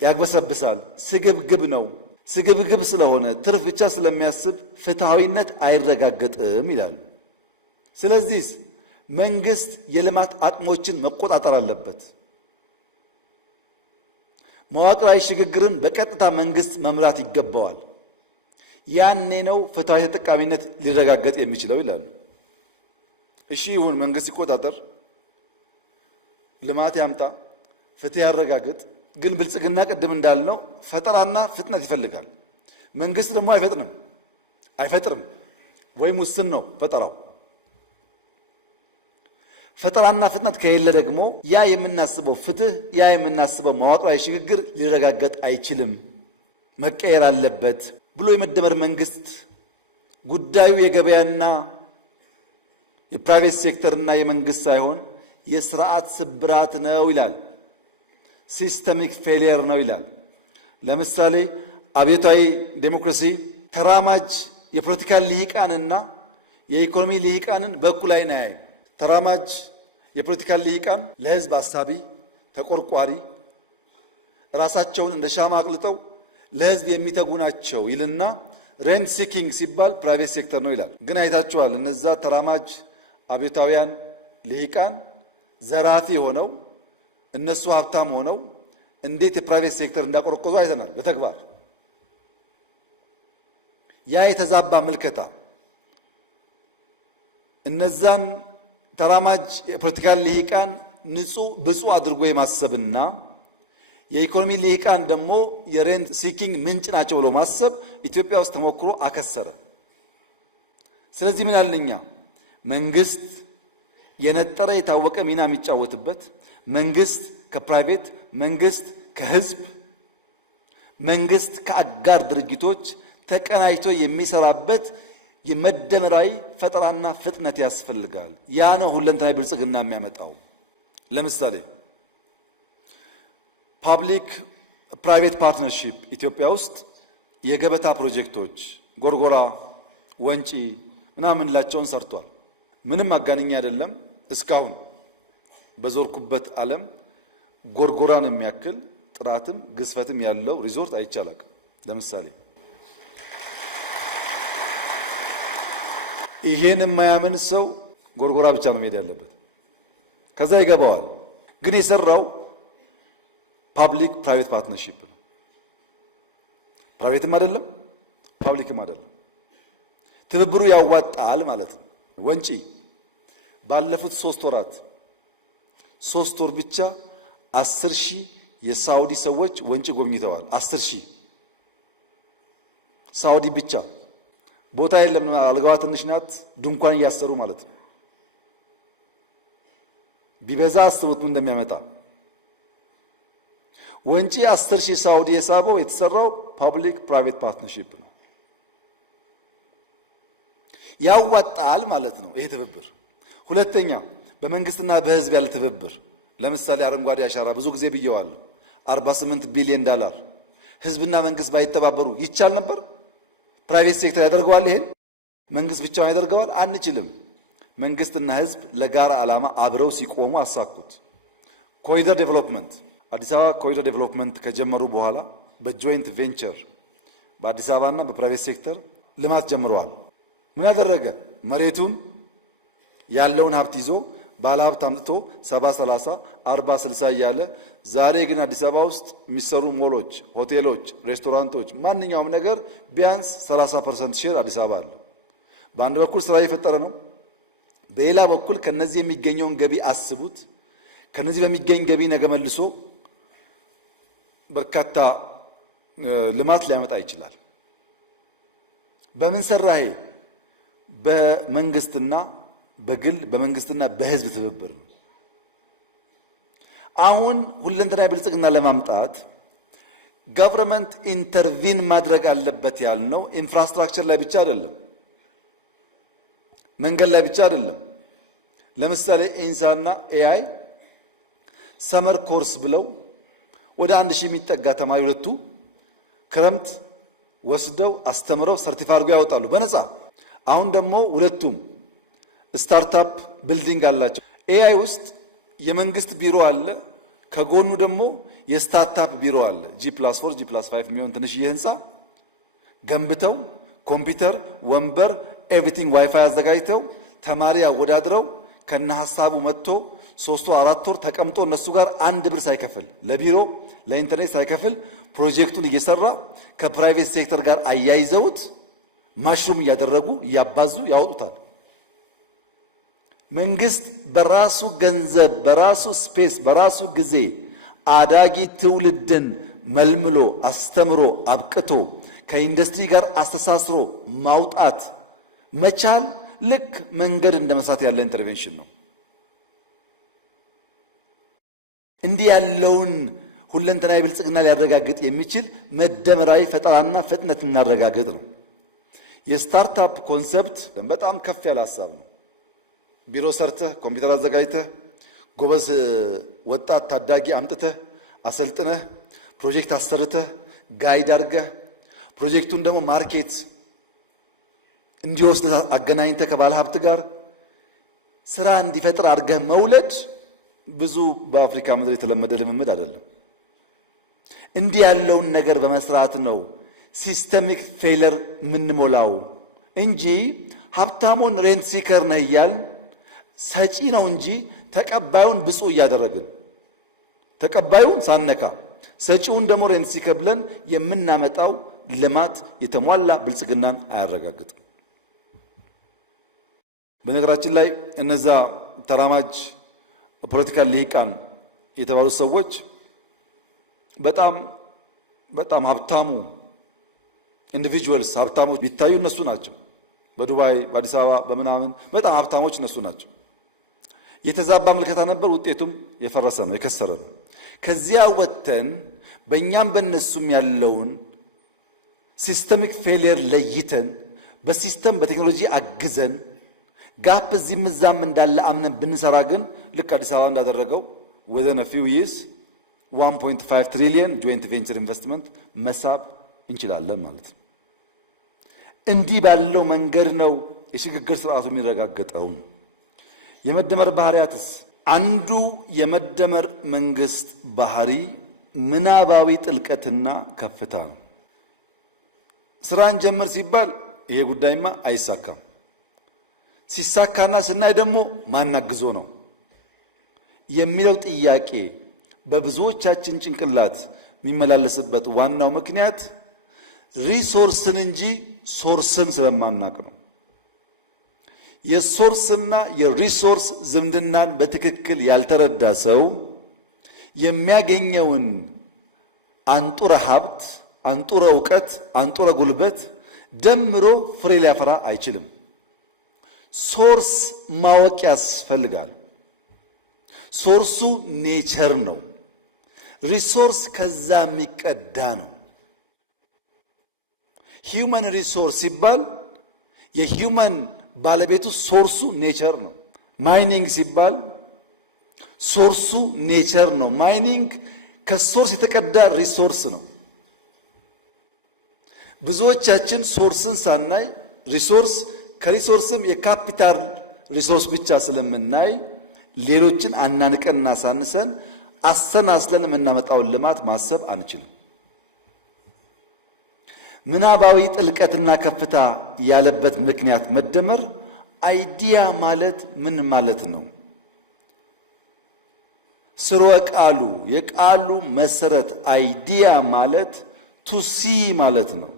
ያግበሰብሳል። ስግብግብ ነው። ስግብግብ ስለሆነ ትርፍ ብቻ ስለሚያስብ ፍትሃዊነት አይረጋገጥም ይላሉ። ስለዚህ መንግስት የልማት አቅሞችን መቆጣጠር አለበት። መዋቅራዊ ሽግግርን በቀጥታ መንግስት መምራት ይገባዋል። ያኔ ነው ፍትሃዊ ተጠቃሚነት ሊረጋገጥ የሚችለው ይላሉ። እሺ ይሁን፣ መንግስት ይቆጣጠር፣ ልማት ያምጣ፣ ፍትህ ያረጋግጥ። ግን ብልጽግና ቅድም እንዳልነው ፈጠራና ፍጥነት ይፈልጋል። መንግስት ደግሞ አይፈጥርም ወይም ውስን ነው ፈጠራው። ፈጠራና ፍጥነት ከሌለ ደግሞ ያ የምናስበው ፍትህ፣ ያ የምናስበው መዋቅራዊ ሽግግር ሊረጋገጥ አይችልም። መቀየር አለበት ብሎ የመደመር መንግስት ጉዳዩ የገበያና የፕራይቬት ሴክተርና የመንግስት ሳይሆን የስርዓት ስብራት ነው ይላል። ሲስተሚክ ፌሊየር ነው ይላል። ለምሳሌ አብዮታዊ ዴሞክራሲ ተራማጅ የፖለቲካ ልሂቃንና የኢኮኖሚ ልሂቃንን በእኩል ዓይን አያይም። ተራማጅ የፖለቲካ ልሂቃን ለህዝብ አሳቢ፣ ተቆርቋሪ፣ ራሳቸውን እንደ ሻማ አቅልጠው ለህዝብ የሚተጉ ናቸው ይልና ሬንት ሲኪንግ ሲባል ፕራይቬት ሴክተር ነው ይላል። ግን አይታችኋል፣ እነዛ ተራማጅ አብዮታውያን ልሂቃን ዘራፊ ሆነው እነሱ ሀብታም ሆነው እንዴት የፕራይቬት ሴክተር እንዳቆረቆዙ አይተናል በተግባር። ያ የተዛባ ምልከታ እነዛን ተራማጅ የፖለቲካ ልሂቃን ንጹህ ብፁዕ አድርጎ የማሰብና የኢኮኖሚ ልሂቃን ደግሞ የሬንት ሲኪንግ ምንጭ ናቸው ብሎ ማሰብ ኢትዮጵያ ውስጥ ተሞክሮ አከሰረ። ስለዚህ ምን አለኛ መንግስት የነጠረ የታወቀ ሚና የሚጫወትበት መንግስት ከፕራይቬት መንግስት ከህዝብ መንግስት ከአጋር ድርጅቶች ተቀናጅቶ የሚሰራበት የመደመራዊ ፈጠራና ፍጥነት ያስፈልጋል። ያ ነው ሁለንተናዊ ብልጽግና የሚያመጣው። ለምሳሌ ፓብሊክ ፕራይቬት ፓርትነርሺፕ ኢትዮጵያ ውስጥ የገበታ ፕሮጀክቶች ጎርጎራ፣ ወንጪ ምናምን ላቸውን ሰርቷል። ምንም አጋነኛ አይደለም። እስካሁን በዞርኩበት ዓለም ጎርጎራን የሚያክል ጥራትም ግዝፈትም ያለው ሪዞርት አይቻልም። ለምሳሌ ይሄን የማያምን ሰው ጎርጎራ ብቻ ነው መሄድ ያለበት፣ ከዛ ይገባዋል። ግን የሰራው ፓብሊክ ፕራይቬት ፓርትነርሺፕ ነው። ፕራይቬትም አይደለም ፓብሊክም አይደለም፣ ትብብሩ ያዋጣል ማለት ነው። ወንጪ ባለፉት 3 ወራት 3 ወር ብቻ 10,000 የሳውዲ ሰዎች ወንጪ ጎብኝተዋል። 10,000 ሳውዲ ብቻ። ቦታ የለም፣ አልጋዋ ትንሽ ናት፣ ድንኳን እያሰሩ ማለት ነው። ቢበዛ አስቡት ምን እንደሚያመጣ። ወንጪ 10,000 ሳውዲ የሳበው የተሰራው ፓብሊክ ፕራይቬት ፓርትነርሺፕ ነው። ያዋጣል ማለት ነው ይሄ ትብብር። ሁለተኛ በመንግስትና በህዝብ ያለ ትብብር። ለምሳሌ አረንጓዴ አሻራ ብዙ ጊዜ ብየዋለሁ። 48 ቢሊዮን ዶላር ህዝብና መንግስት ባይተባበሩ ይቻል ነበር? ፕራይቬት ሴክተር ያደርገዋል? ይሄን መንግስት ብቻውን ያደርገዋል? አንችልም። መንግስትና ህዝብ ለጋራ ዓላማ አብረው ሲቆሙ አሳኩት። ኮሪደር ዴቨሎፕመንት አዲስ አበባ ኮሪደር ዴቨሎፕመንት ከጀመሩ በኋላ በጆይንት ቬንቸር በአዲስ አበባና በፕራይቬት ሴክተር ልማት ጀምረዋል። ምን ያደረገ? መሬቱን ያለውን ሀብት ይዞ ባለ ሀብት አምጥቶ 70-30 40-60 እያለ ዛሬ ግን አዲስ አበባ ውስጥ የሚሰሩ ሞሎች፣ ሆቴሎች፣ ሬስቶራንቶች ማንኛውም ነገር ቢያንስ 30% ሼር አዲስ አበባ አለ። በአንድ በኩል ስራ እየፈጠረ ነው። በሌላ በኩል ከነዚህ የሚገኘውን ገቢ አስቡት። ከነዚህ በሚገኝ ገቢ ነገ መልሶ በርካታ ልማት ሊያመጣ ይችላል። በምን ሰራሄ? በመንግስትና በግል በመንግስትና በህዝብ ትብብር ነው። አሁን ሁለንተናዊ ብልጽግና ለማምጣት ገቨርንመንት ኢንተርቪን ማድረግ አለበት ያልነው ኢንፍራስትራክቸር ላይ ብቻ አይደለም፣ መንገድ ላይ ብቻ አይደለም። ለምሳሌ ኢንሳና ኤአይ ሰመር ኮርስ ብለው ወደ 1000 የሚጠጋ ተማሪ ሁለቱ ክረምት ወስደው አስተምረው ሰርቲፊኬት አድርገው ያወጣሉ በነፃ። አሁን ደግሞ ሁለቱም ስታርታፕ ቢልዲንግ አላቸው። ኤአይ ውስጥ የመንግስት ቢሮ አለ፣ ከጎኑ ደግሞ የስታርታፕ ቢሮ አለ። G+4 G+5 የሚሆን ትንሽዬ ህንፃ ገንብተው ኮምፒውተር፣ ወንበር፣ ኤቭሪቲንግ ዋይፋይ አዘጋጅተው ተማሪ አወዳድረው ከነ ሐሳቡ መጥቶ 3 ወር 4 ወር ተቀምጦ እነሱ ጋር 1 ብር ሳይከፍል ለቢሮ ለኢንተርኔት ሳይከፍል ፕሮጀክቱን እየሰራ ከፕራይቬት ሴክተር ጋር አያይዘውት ማሽሩም እያደረጉ እያባዙ ያወጡታል። መንግስት በራሱ ገንዘብ በራሱ ስፔስ በራሱ ጊዜ አዳጊ ትውልድን መልምሎ አስተምሮ አብቅቶ ከኢንዱስትሪ ጋር አስተሳስሮ ማውጣት መቻል ልክ መንገድ እንደመስራት ያለ ኢንተርቬንሽን ነው። እንዲህ ያለውን ሁለንተናዊ ብልጽግና ሊያረጋግጥ የሚችል መደመራዊ ፈጠራና ፍጥነት እናረጋግጥ ነው። የስታርታፕ ኮንሰፕት በጣም ከፍ ያለ ሀሳብ ነው። ቢሮ ሰርተህ ኮምፒውተር አዘጋጅተህ ጎበዝ ወጣት ታዳጊ አምጥተህ አሰልጥነህ ፕሮጀክት አሰርተህ ጋይድ አድርገህ ፕሮጀክቱን ደግሞ ማርኬት እንዲወስድ አገናኝተህ ከባለ ሀብት ጋር ስራ እንዲፈጥር አድርገህ መውለድ ብዙ በአፍሪካ ምድር የተለመደ ልምምድ አይደለም። እንዲህ ያለውን ነገር በመስራት ነው ሲስተሚክ ፌለር የምንሞላው እንጂ ሀብታሙን ሬንት ሲከር ነው እያል ሰጪ ነው እንጂ ተቀባዩን ብፁዕ እያደረግን ተቀባዩን ሳነካ ሰጪውን ደግሞ ሬንት ሲከር ብለን የምናመጣው ልማት የተሟላ ብልጽግናን አያረጋግጥም። በነገራችን ላይ እነዛ ተራማጅ ፖለቲካል ልሂቃን የተባሉ ሰዎች በጣም ሀብታሙ ኢንዲቪጁዋልስ ሀብታሞች ቢታዩ እነሱ ናቸው። በዱባይ በአዲስ አበባ በምናምን በጣም ሀብታሞች እነሱ ናቸው። የተዛባ ምልከታ ነበር። ውጤቱም የፈረሰ ነው፣ የከሰረ ነው። ከዚያ ወጥተን በእኛም በእነሱም ያለውን ሲስተሚክ ፌሊየር ለይተን በሲስተም በቴክኖሎጂ አግዘን ጋፕ እዚህም እዛም እንዳለ አምነን ብንሰራ ግን ልክ አዲስ አበባ እንዳደረገው within a few years 1.5 trillion joint venture investment መሳብ እንችላለን ማለት ነው። እንዲህ ባለው መንገድ ነው የሽግግር ስርዓቱ የሚረጋገጠው። የመደመር ባህሪያትስ አንዱ የመደመር መንግስት ባህሪ ምናባዊ ጥልቀትና ከፍታ ነው። ስራን ጀምር ሲባል ይሄ ጉዳይማ አይሳካም። ሲሳካና ስናይ ደግሞ ማናግዞ ነው የሚለው ጥያቄ በብዙዎቻችን ጭንቅላት የሚመላለስበት ዋናው ምክንያት ሪሶርስን እንጂ ሶርስን ስለማናቅ ነው። የሶርስና የሪሶርስ ዝምድናን በትክክል ያልተረዳ ሰው የሚያገኘውን አንጡረ ሀብት፣ አንጡረ እውቀት፣ አንጡረ ጉልበት ደምሮ ፍሬ ሊያፈራ አይችልም። ሶርስ ማወቅ ያስፈልጋል። ሶርሱ ኔቸር ነው። ሪሶርስ ከዛ የሚቀዳ ነው። ሂውመን ሪሶርስ ሲባል የሂውመን ባለቤቱ ሶርሱ ኔቸር ነው። ማይኒንግ ሲባል ሶርሱ ኔቸር ነው። ማይኒንግ ከሶርስ የተቀዳ ሪሶርስ ነው። ብዙዎቻችን ሶርስን ሳናይ ሪሶርስ ከሪሶርስም የካፒታል ሪሶርስ ብቻ ስለምናይ ሌሎችን አናንቀንና ሳንሰን አሰናስለን የምናመጣውን ልማት ማሰብ አንችልም። ምናባዊ ጥልቀትና ከፍታ ያለበት ምክንያት መደመር አይዲያ ማለት ምን ማለት ነው? ስርወ ቃሉ የቃሉ መሰረት አይዲያ ማለት ቱ ሲ ማለት ነው።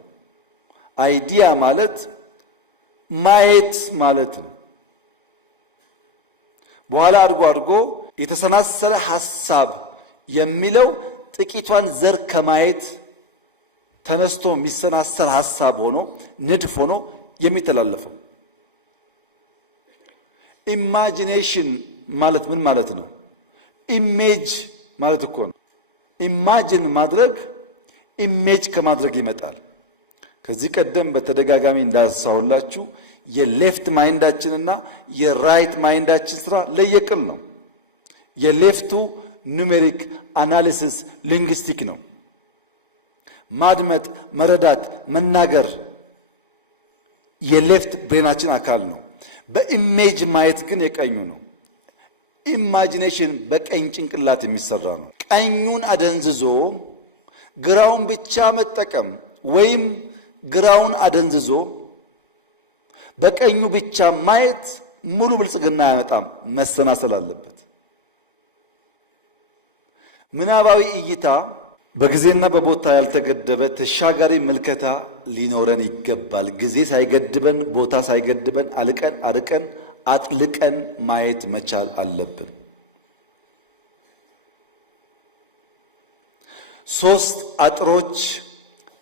አይዲያ ማለት ማየት ማለት ነው። በኋላ አድጎ የተሰናሰለ ሐሳብ የሚለው ጥቂቷን ዘር ከማየት ተነስቶ የሚሰናሰል ሐሳብ ሆኖ ንድፍ ሆኖ የሚተላለፈው። ኢማጂኔሽን ማለት ምን ማለት ነው? ኢሜጅ ማለት እኮ ነው። ኢማጂን ማድረግ ኢሜጅ ከማድረግ ይመጣል። ከዚህ ቀደም በተደጋጋሚ እንዳሳውላችሁ የሌፍት ማይንዳችንና የራይት ማይንዳችን ስራ ለየቅል ነው። የሌፍቱ ኑሜሪክ አናሊሲስ ሊንግስቲክ ነው። ማድመጥ፣ መረዳት፣ መናገር የሌፍት ብሬናችን አካል ነው። በኢሜጅ ማየት ግን የቀኙ ነው። ኢማጂኔሽን በቀኝ ጭንቅላት የሚሰራ ነው። ቀኙን አደንዝዞ ግራውን ብቻ መጠቀም ወይም ግራውን አደንዝዞ በቀኙ ብቻ ማየት ሙሉ ብልጽግና አያመጣም። መሰናሰል አለበት። ምናባዊ እይታ በጊዜና በቦታ ያልተገደበ ተሻጋሪ ምልከታ ሊኖረን ይገባል። ጊዜ ሳይገድበን፣ ቦታ ሳይገድበን አልቀን አርቀን አጥልቀን ማየት መቻል አለብን። ሶስት አጥሮች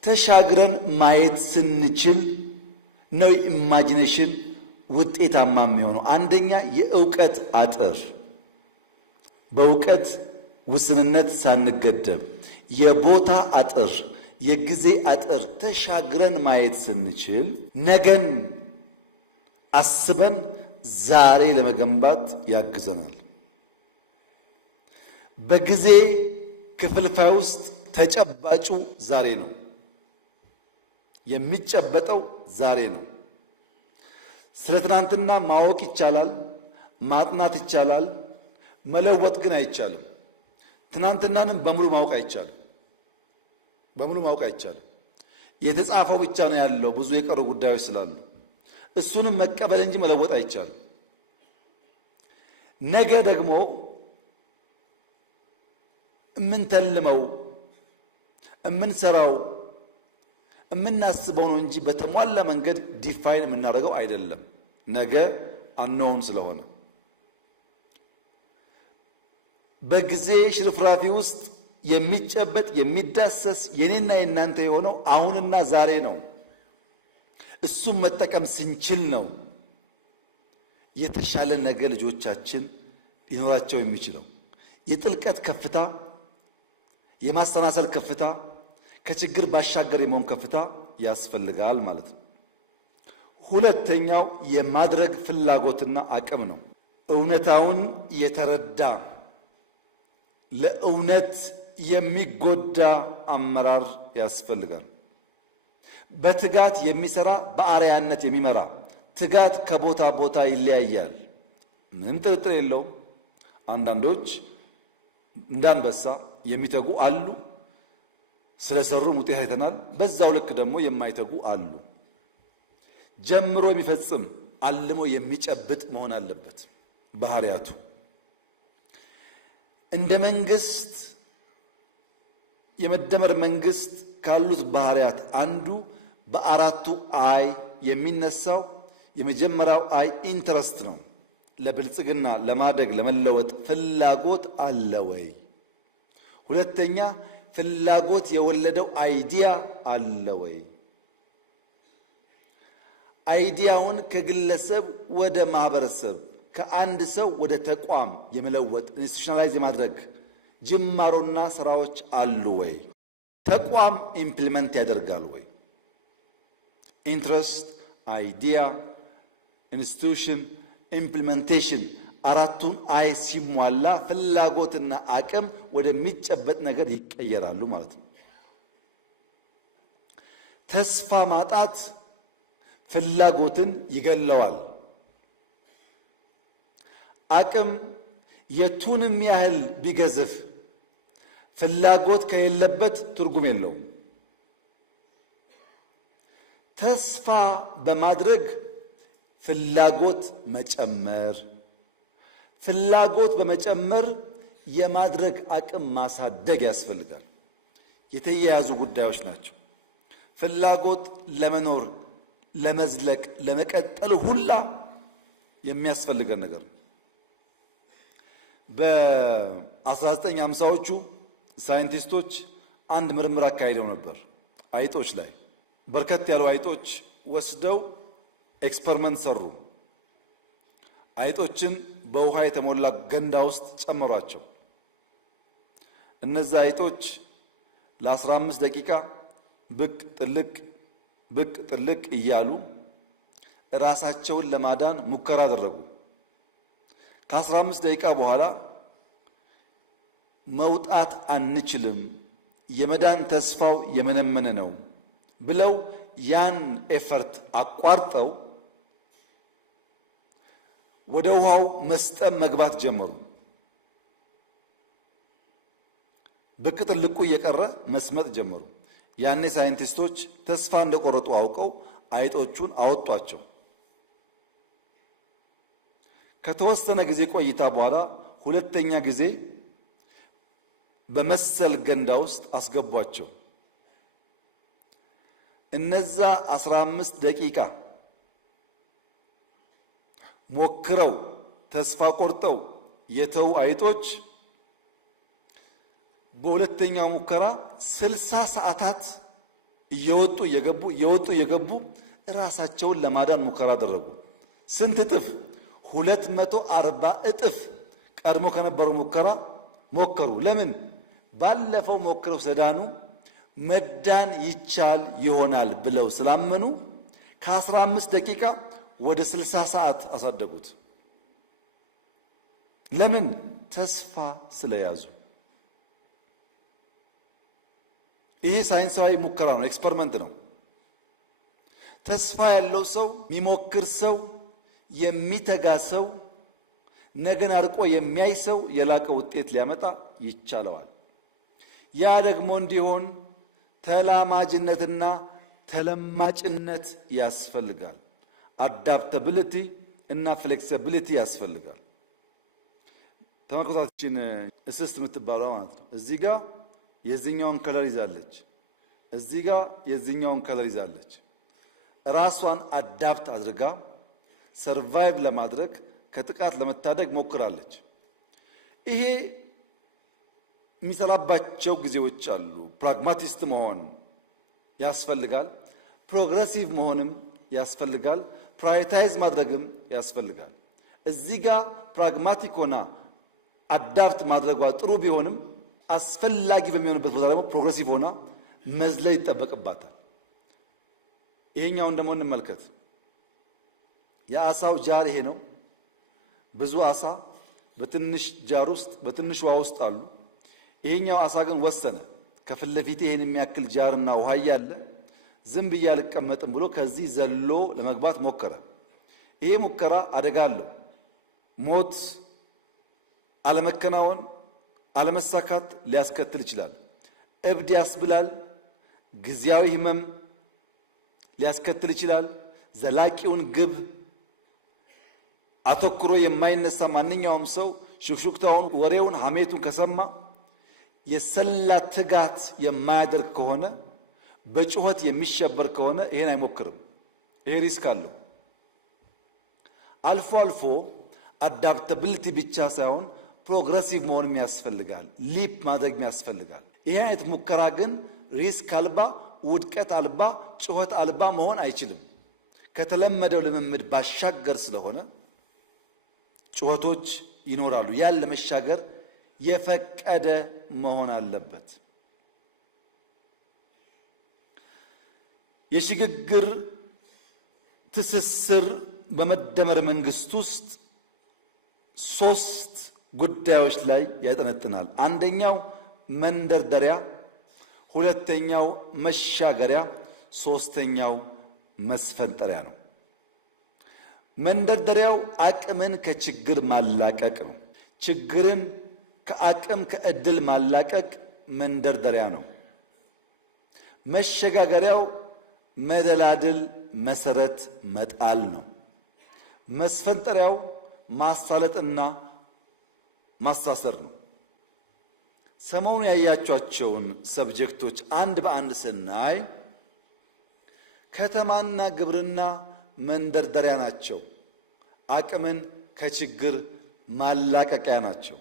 ተሻግረን ማየት ስንችል ነው ኢማጂኔሽን ውጤታማ የሚሆነው። አንደኛ የእውቀት አጥር፣ በእውቀት ውስንነት ሳንገደብ፣ የቦታ አጥር፣ የጊዜ አጥር ተሻግረን ማየት ስንችል ነገን አስበን ዛሬ ለመገንባት ያግዘናል። በጊዜ ክፍልፋይ ውስጥ ተጨባጩ ዛሬ ነው። የሚጨበጠው ዛሬ ነው። ስለ ትናንትና ማወቅ ይቻላል፣ ማጥናት ይቻላል፣ መለወጥ ግን አይቻልም። ትናንትናንም በሙሉ ማወቅ አይቻልም። የተጻፈው ብቻ ነው ያለው፣ ብዙ የቀሩ ጉዳዮች ስላሉ እሱንም መቀበል እንጂ መለወጥ አይቻልም። ነገ ደግሞ እምንተልመው እምንሰራው እምናስበው ነው እንጂ በተሟላ መንገድ ዲፋይን የምናደርገው አይደለም። ነገ አንኖን ስለሆነ በጊዜ ሽርፍራፊ ውስጥ የሚጨበጥ የሚዳሰስ የኔና የናንተ የሆነው አሁንና ዛሬ ነው። እሱም መጠቀም ስንችል ነው የተሻለ ነገ ልጆቻችን ሊኖራቸው የሚችለው። የጥልቀት ከፍታ፣ የማስተናሰል ከፍታ፣ ከችግር ባሻገር የመሆን ከፍታ ያስፈልጋል ማለት ነው። ሁለተኛው የማድረግ ፍላጎትና አቅም ነው። እውነታውን የተረዳ ለእውነት የሚጎዳ አመራር ያስፈልጋል። በትጋት የሚሰራ በአርአያነት የሚመራ። ትጋት ከቦታ ቦታ ይለያያል፣ ምንም ጥርጥር የለውም። አንዳንዶች እንዳንበሳ የሚተጉ አሉ፣ ስለሰሩም ውጤት አይተናል። በዛው ልክ ደግሞ የማይተጉ አሉ። ጀምሮ የሚፈጽም አልሞ የሚጨብጥ መሆን አለበት ባህሪያቱ። እንደ መንግስት የመደመር መንግስት ካሉት ባህሪያት አንዱ በአራቱ አይ የሚነሳው የመጀመሪያው አይ ኢንትረስት ነው። ለብልጽግና ለማደግ ለመለወጥ ፍላጎት አለ ወይ? ሁለተኛ ፍላጎት የወለደው አይዲያ አለ ወይ? አይዲያውን ከግለሰብ ወደ ማህበረሰብ ከአንድ ሰው ወደ ተቋም የመለወጥ ኢንስቲቱሽናላይዝ የማድረግ ጅማሮና ስራዎች አሉ ወይ? ተቋም ኢምፕሊመንት ያደርጋል ወይ? ኢንትረስት፣ አይዲያ፣ ኢንስቲቱሽን፣ ኢምፕሊሜንቴሽን አራቱን አይ ሲሟላ ፍላጎትና አቅም ወደሚጨበጥ ነገር ይቀየራሉ ማለት ነው። ተስፋ ማጣት ፍላጎትን ይገለዋል። አቅም የቱንም ያህል ቢገዝፍ ፍላጎት ከሌለበት ትርጉም የለውም። ተስፋ በማድረግ ፍላጎት መጨመር፣ ፍላጎት በመጨመር የማድረግ አቅም ማሳደግ ያስፈልጋል። የተያያዙ ጉዳዮች ናቸው። ፍላጎት ለመኖር ለመዝለቅ ለመቀጠል ሁላ የሚያስፈልገን ነገር ነው። በ1950ዎቹ ሳይንቲስቶች አንድ ምርምር አካሂደው ነበር። አይጦች ላይ በርከት ያሉ አይጦች ወስደው ኤክስፐሪመንት ሰሩ። አይጦችን በውሃ የተሞላ ገንዳ ውስጥ ጨመሯቸው። እነዛ አይጦች ለ15 ደቂቃ ብቅ ጥልቅ እያሉ ራሳቸውን ለማዳን ሙከራ አደረጉ። ከ15 ደቂቃ በኋላ መውጣት አንችልም፣ የመዳን ተስፋው የመነመነ ነው ብለው ያን ኤፈርት አቋርጠው ወደ ውሃው መስጠም መግባት ጀመሩ። ብቅ ጥልቁ እየቀረ መስመጥ ጀመሩ። ያኔ ሳይንቲስቶች ተስፋ እንደቆረጡ አውቀው አይጦቹን አወጧቸው። ከተወሰነ ጊዜ ቆይታ በኋላ ሁለተኛ ጊዜ በመሰል ገንዳ ውስጥ አስገቧቸው። እነዛ 15 ደቂቃ ሞክረው ተስፋ ቆርጠው የተው አይጦች በሁለተኛው ሙከራ 60 ሰዓታት እየወጡ እየገቡ ራሳቸውን ለማዳን ሙከራ አደረጉ። ስንት እጥፍ? 240 እጥፍ ቀድሞ ከነበረው ሙከራ ሞከሩ። ለምን? ባለፈው ሞክረው ስለዳኑ መዳን ይቻል ይሆናል ብለው ስላመኑ ከ15 ደቂቃ ወደ 60 ሰዓት አሳደጉት። ለምን? ተስፋ ስለያዙ። ይሄ ሳይንሳዊ ሙከራ ነው፣ ኤክስፐሪመንት ነው። ተስፋ ያለው ሰው፣ የሚሞክር ሰው፣ የሚተጋ ሰው፣ ነገን አርቆ የሚያይ ሰው የላቀ ውጤት ሊያመጣ ይቻለዋል። ያ ደግሞ እንዲሆን ተላማጅነትና ተለማጭነት ያስፈልጋል። አዳፕታቢሊቲ እና ፍሌክሲቢሊቲ ያስፈልጋል። ተመልካቾቻችን እስስት የምትባለው ማለት ነው። እዚህ ጋር የዚህኛውን ከለር ይዛለች፣ እዚህ ጋር የዚህኛውን ከለር ይዛለች። ራሷን አዳፕት አድርጋ ሰርቫይቭ ለማድረግ ከጥቃት ለመታደግ ሞክራለች። ይሄ የሚሰራባቸው ጊዜዎች አሉ። ፕራግማቲስት መሆን ያስፈልጋል። ፕሮግረሲቭ መሆንም ያስፈልጋል። ፕራዮሪታይዝ ማድረግም ያስፈልጋል። እዚህ ጋር ፕራግማቲክ ሆና አዳፕት ማድረጓ ጥሩ ቢሆንም አስፈላጊ በሚሆንበት ቦታ ደግሞ ፕሮግረሲቭ ሆና መዝለል ይጠበቅባታል። ይሄኛውን ደግሞ እንመልከት። የአሳው ጃር ይሄ ነው። ብዙ አሳ በትንሽ ጃር ውስጥ በትንሽ ውሃ ውስጥ አሉ። ይሄኛው አሳ ግን ወሰነ። ከፊት ለፊት ይሄን የሚያክል ጃርና ውሃ ያለ ዝም ብዬ አልቀመጥም ብሎ ከዚህ ዘሎ ለመግባት ሞከረ። ይሄ ሙከራ አደጋ አለው። ሞት፣ አለመከናወን፣ አለመሳካት ሊያስከትል ይችላል። እብድ ያስብላል። ጊዜያዊ ህመም ሊያስከትል ይችላል። ዘላቂውን ግብ አተኩሮ የማይነሳ ማንኛውም ሰው ሹክሹክታውን፣ ወሬውን፣ ሐሜቱን ከሰማ የሰላ ትጋት የማያደርግ ከሆነ በጩኸት የሚሸበር ከሆነ ይሄን አይሞክርም። ይሄ ሪስክ አለው። አልፎ አልፎ አዳፕታቢሊቲ ብቻ ሳይሆን ፕሮግረሲቭ መሆንም ያስፈልጋል። ሊፕ ማድረግ ያስፈልጋል። ይሄ አይነት ሙከራ ግን ሪስክ አልባ፣ ውድቀት አልባ፣ ጩኸት አልባ መሆን አይችልም። ከተለመደው ልምምድ ባሻገር ስለሆነ ጩኸቶች ይኖራሉ። ያን ለመሻገር የፈቀደ መሆን አለበት። የሽግግር ትስስር በመደመር መንግስት ውስጥ 3 ጉዳዮች ላይ ያጠነጥናል። አንደኛው መንደርደሪያ፣ ሁለተኛው መሻገሪያ፣ ሶስተኛው መስፈንጠሪያ ነው። መንደርደሪያው አቅምን ከችግር ማላቀቅ ነው። ችግርን ከአቅም ከእድል ማላቀቅ መንደርደሪያ ነው። መሸጋገሪያው መደላድል መሰረት መጣል ነው። መስፈንጠሪያው ማሳለጥና ማሳሰር ነው። ሰሞኑን ያያቸዋቸውን ሰብጀክቶች አንድ በአንድ ስናይ ከተማና ግብርና መንደርደሪያ ናቸው። አቅምን ከችግር ማላቀቂያ ናቸው።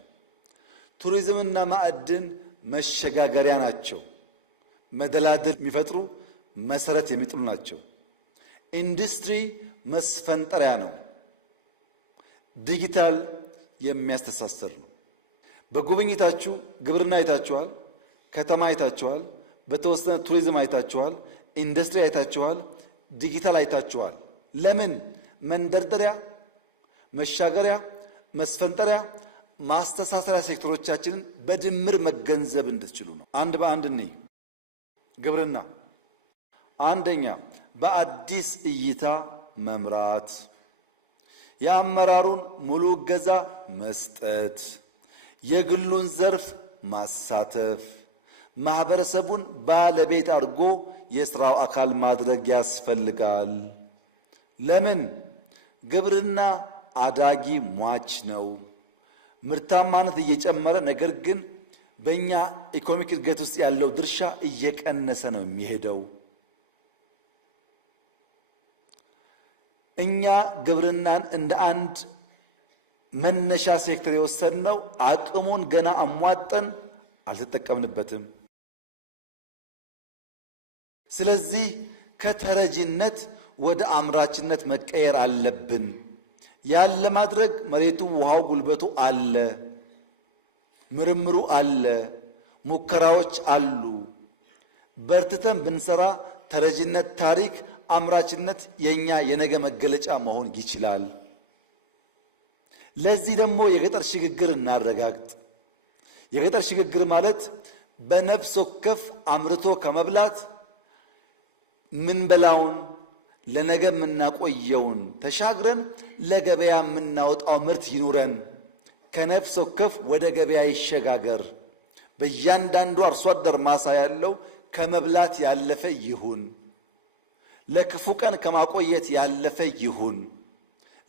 ቱሪዝምና ማዕድን መሸጋገሪያ ናቸው። መደላድል የሚፈጥሩ መሰረት የሚጥሉ ናቸው። ኢንዱስትሪ መስፈንጠሪያ ነው። ዲጂታል የሚያስተሳስር ነው። በጉብኝታችሁ ግብርና አይታችኋል፣ ከተማ አይታችኋል፣ በተወሰነ ቱሪዝም አይታችኋል፣ ኢንዱስትሪ አይታችኋል፣ ዲጂታል አይታችኋል። ለምን? መንደርደሪያ፣ መሻገሪያ፣ መስፈንጠሪያ፣ ማስተሳሰሪያ ሴክተሮቻችንን በድምር መገንዘብ እንድትችሉ ነው። አንድ በአንድ እንይ። ግብርና አንደኛ በአዲስ እይታ መምራት፣ የአመራሩን ሙሉ እገዛ መስጠት፣ የግሉን ዘርፍ ማሳተፍ፣ ማህበረሰቡን ባለቤት አድርጎ የስራው አካል ማድረግ ያስፈልጋል። ለምን? ግብርና አዳጊ ሟች ነው። ምርታማነት እየጨመረ ነገር ግን በእኛ ኢኮኖሚክ እድገት ውስጥ ያለው ድርሻ እየቀነሰ ነው የሚሄደው። እኛ ግብርናን እንደ አንድ መነሻ ሴክተር የወሰድነው አቅሙን ገና አሟጠን አልተጠቀምንበትም። ስለዚህ ከተረጂነት ወደ አምራችነት መቀየር አለብን። ያን ለማድረግ መሬቱ፣ ውሃው፣ ጉልበቱ አለ፣ ምርምሩ አለ፣ ሙከራዎች አሉ። በርትተን ብንሰራ ተረጂነት ታሪክ፣ አምራችነት የኛ የነገ መገለጫ መሆን ይችላል። ለዚህ ደግሞ የገጠር ሽግግር እናረጋግጥ። የገጠር ሽግግር ማለት በነፍስ ወከፍ አምርቶ ከመብላት ምንበላውን ለነገ የምናቆየውን ተሻግረን ለገበያ የምናወጣው ምርት ይኑረን። ከነፍስ ወከፍ ወደ ገበያ ይሸጋገር። በእያንዳንዱ አርሶ አደር ማሳ ያለው ከመብላት ያለፈ ይሁን። ለክፉ ቀን ከማቆየት ያለፈ ይሁን።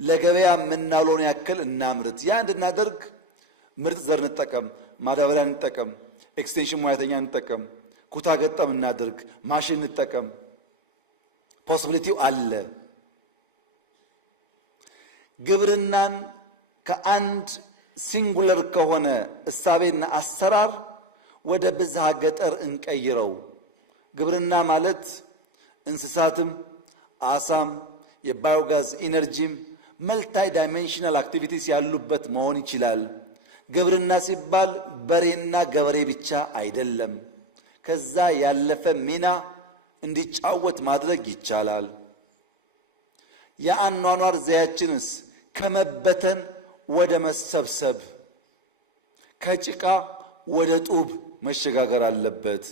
ለገበያ የምናውለውን ያክል እናምርት። ያ እንድናደርግ ምርጥ ዘር እንጠቀም፣ ማዳበሪያ እንጠቀም፣ ኤክስቴንሽን ሙያተኛ እንጠቀም፣ ኩታ ገጠም እናድርግ፣ ማሽን እንጠቀም። ፖሲቢሊቲው አለ። ግብርናን ከአንድ ሲንጉለር ከሆነ እሳቤና አሰራር ወደ ብዝሃ ገጠር እንቀይረው። ግብርና ማለት እንስሳትም፣ አሳም፣ የባዮጋዝ ኢነርጂም መልታይ ዳይሜንሽናል አክቲቪቲስ ያሉበት መሆን ይችላል። ግብርና ሲባል በሬና ገበሬ ብቻ አይደለም። ከዛ ያለፈ ሚና እንዲጫወት ማድረግ ይቻላል። የአኗኗር ዘያችንስ ከመበተን ወደ መሰብሰብ፣ ከጭቃ ወደ ጡብ መሸጋገር አለበት።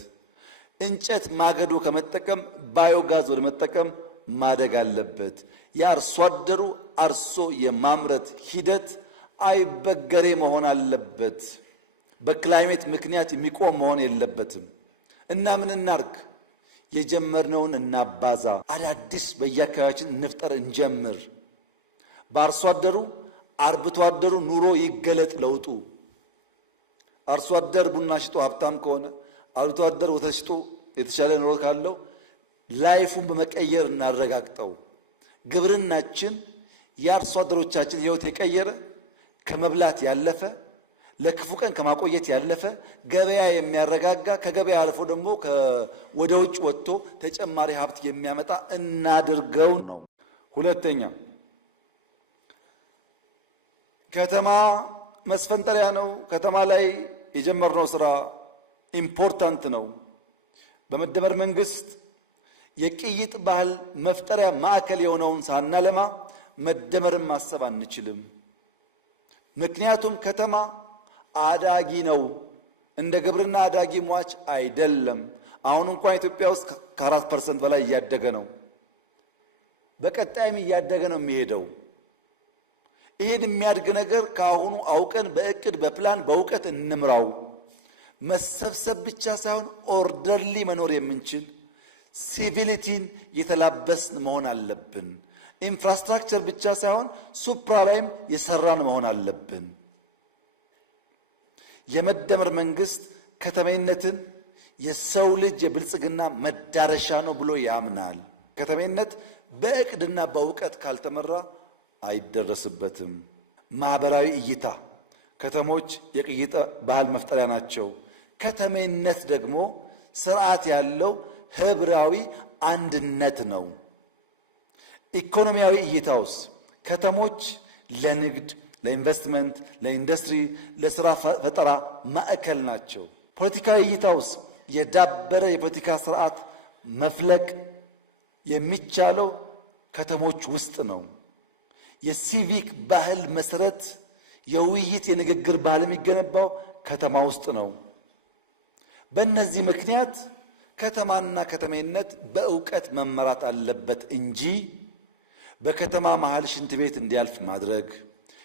እንጨት ማገዶ ከመጠቀም ባዮጋዝ ወደ መጠቀም ማደግ አለበት። የአርሶ አደሩ አርሶ የማምረት ሂደት አይበገሬ መሆን አለበት። በክላይሜት ምክንያት የሚቆም መሆን የለበትም። እና ምን እናርግ? የጀመርነውን እናባዛ። አዳዲስ በየአካባቢያችን እንፍጠር፣ እንጀምር። በአርሶ አደሩ አርብቶ አደሩ ኑሮ ይገለጥ ለውጡ። አርሶ አደር ቡና ሽጦ ሀብታም ከሆነ አርብቶ አደር ወተት ሽጦ የተሻለ ኑሮ ካለው ላይፉን በመቀየር እናረጋግጠው። ግብርናችን የአርሶ አደሮቻችን ሕይወት የቀየረ ከመብላት ያለፈ ለክፉ ቀን ከማቆየት ያለፈ ገበያ የሚያረጋጋ ከገበያ አልፎ ደግሞ ወደ ውጭ ወጥቶ ተጨማሪ ሀብት የሚያመጣ እናድርገው ነው። ሁለተኛ ከተማ መስፈንጠሪያ ነው። ከተማ ላይ የጀመርነው ስራ ኢምፖርታንት ነው። በመደመር መንግስት የቅይጥ ባህል መፍጠሪያ ማዕከል የሆነውን ሳናለማ መደመርን ማሰብ አንችልም። ምክንያቱም ከተማ አዳጊ ነው። እንደ ግብርና አዳጊ ሟች አይደለም። አሁን እንኳን ኢትዮጵያ ውስጥ ከ4% በላይ እያደገ ነው። በቀጣይም እያደገ ነው የሚሄደው። ይሄን የሚያድግ ነገር ከአሁኑ አውቀን በእቅድ በፕላን በእውቀት እንምራው። መሰብሰብ ብቻ ሳይሆን ኦርደርሊ መኖር የምንችል ሲቪሊቲን የተላበስን መሆን አለብን። ኢንፍራስትራክቸር ብቻ ሳይሆን ሱፕራላይም የሰራን መሆን አለብን። የመደመር መንግስት ከተሜነትን የሰው ልጅ የብልጽግና መዳረሻ ነው ብሎ ያምናል። ከተሜነት በእቅድና በእውቀት ካልተመራ አይደረስበትም። ማህበራዊ እይታ ከተሞች የቅይጥ ባህል መፍጠሪያ ናቸው። ከተሜነት ደግሞ ስርዓት ያለው ህብራዊ አንድነት ነው። ኢኮኖሚያዊ እይታውስ ከተሞች ለንግድ፣ ለኢንቨስትመንት፣ ለኢንዱስትሪ፣ ለስራ ፈጠራ ማዕከል ናቸው። ፖለቲካዊ እይታውስ የዳበረ የፖለቲካ ስርዓት መፍለቅ የሚቻለው ከተሞች ውስጥ ነው። የሲቪክ ባህል መሰረት የውይይት የንግግር ባህል የሚገነባው ከተማ ውስጥ ነው። በእነዚህ ምክንያት ከተማና ከተሜነት በእውቀት መመራት አለበት እንጂ በከተማ መሃል ሽንት ቤት እንዲያልፍ ማድረግ፣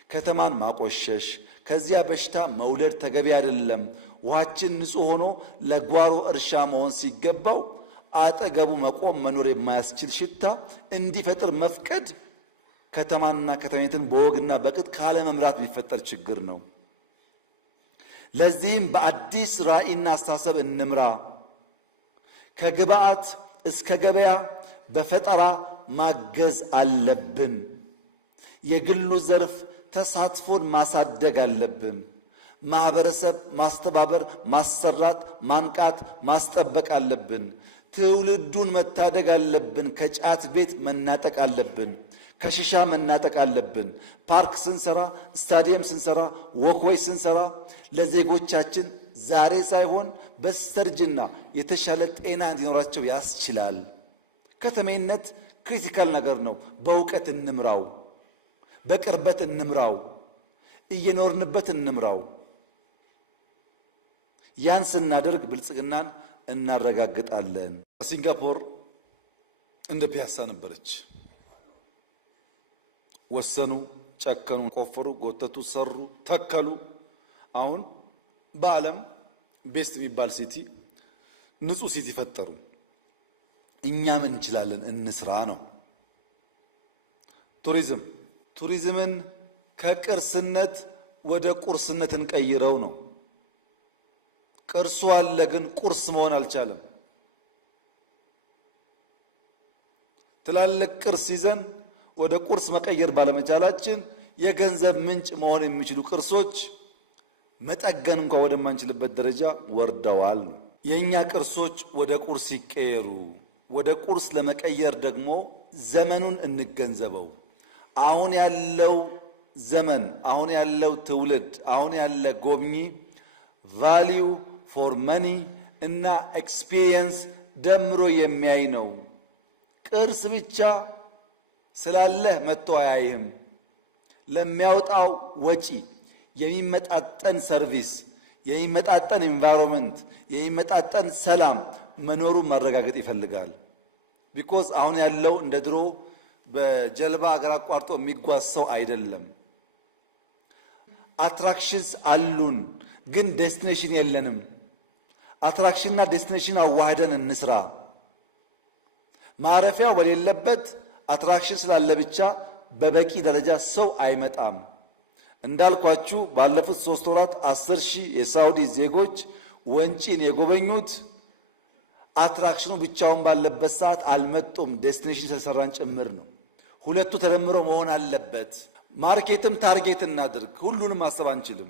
ከተማን ማቆሸሽ፣ ከዚያ በሽታ መውለድ ተገቢ አይደለም። ውሃችን ንጹህ ሆኖ ለጓሮ እርሻ መሆን ሲገባው አጠገቡ መቆም መኖር የማያስችል ሽታ እንዲፈጥር መፍቀድ ከተማና ከተሜነትን በወግና በቅጥ ካለ መምራት የሚፈጠር ችግር ነው። ለዚህም በአዲስ ራዕይና አስተሳሰብ እንምራ። ከግብአት እስከ ገበያ በፈጠራ ማገዝ አለብን። የግሉ ዘርፍ ተሳትፎን ማሳደግ አለብን። ማህበረሰብ ማስተባበር፣ ማሰራት፣ ማንቃት፣ ማስጠበቅ አለብን። ትውልዱን መታደግ አለብን። ከጫት ቤት መናጠቅ አለብን። ከሽሻ መናጠቅ አለብን። ፓርክ ስንሰራ፣ ስታዲየም ስንሰራ፣ ወክዌይ ስንሰራ ለዜጎቻችን ዛሬ ሳይሆን በስተርጅና የተሻለ ጤና እንዲኖራቸው ያስችላል። ከተሜነት ክሪቲካል ነገር ነው። በእውቀት እንምራው፣ በቅርበት እንምራው፣ እየኖርንበት እንምራው። ያን ስናደርግ ብልጽግናን እናረጋግጣለን። ሲንጋፖር እንደ ፒያሳ ነበረች። ወሰኑ፣ ጨከኑ፣ ቆፈሩ፣ ጎተቱ፣ ሰሩ፣ ተከሉ። አሁን በዓለም ቤስት የሚባል ሲቲ፣ ንጹህ ሲቲ ፈጠሩ። እኛ ምን እንችላለን? እንስራ ነው። ቱሪዝምን ከቅርስነት ወደ ቁርስነት እንቀይረው ነው። ቅርሱ አለ፣ ግን ቁርስ መሆን አልቻለም። ትላልቅ ቅርስ ይዘን ወደ ቁርስ መቀየር ባለመቻላችን የገንዘብ ምንጭ መሆን የሚችሉ ቅርሶች መጠገን እንኳን ወደማንችልበት ደረጃ ወርደዋል። የኛ ቅርሶች ወደ ቁርስ ይቀየሩ። ወደ ቁርስ ለመቀየር ደግሞ ዘመኑን እንገንዘበው። አሁን ያለው ዘመን፣ አሁን ያለው ትውልድ፣ አሁን ያለ ጎብኚ ቫልዩ ፎር መኒ እና ኤክስፒሪየንስ ደምሮ የሚያይ ነው። ቅርስ ብቻ ስላለህ መጥቶ አያይህም። ለሚያወጣው ወጪ የሚመጣጠን ሰርቪስ፣ የሚመጣጠን ኢንቫይሮንመንት፣ የሚመጣጠን ሰላም መኖሩን ማረጋገጥ ይፈልጋል። ቢኮዝ አሁን ያለው እንደ ድሮ በጀልባ አገር አቋርጦ የሚጓዝ ሰው አይደለም። አትራክሽንስ አሉን፣ ግን ዴስቲኔሽን የለንም። አትራክሽንና ዴስቲኔሽን አዋህደን እንስራ። ማረፊያው በሌለበት አትራክሽን ስላለ ብቻ በበቂ ደረጃ ሰው አይመጣም። እንዳልኳችሁ ባለፉት 3 ወራት 10,000 የሳውዲ ዜጎች ወንጪን የጎበኙት አትራክሽኑ ብቻውን ባለበት ሰዓት አልመጡም። ዴስቲኔሽን ስለሰራን ጭምር ነው። ሁለቱ ተደምሮ መሆን አለበት። ማርኬትም ታርጌት እናድርግ። ሁሉንም ማሰብ አንችልም።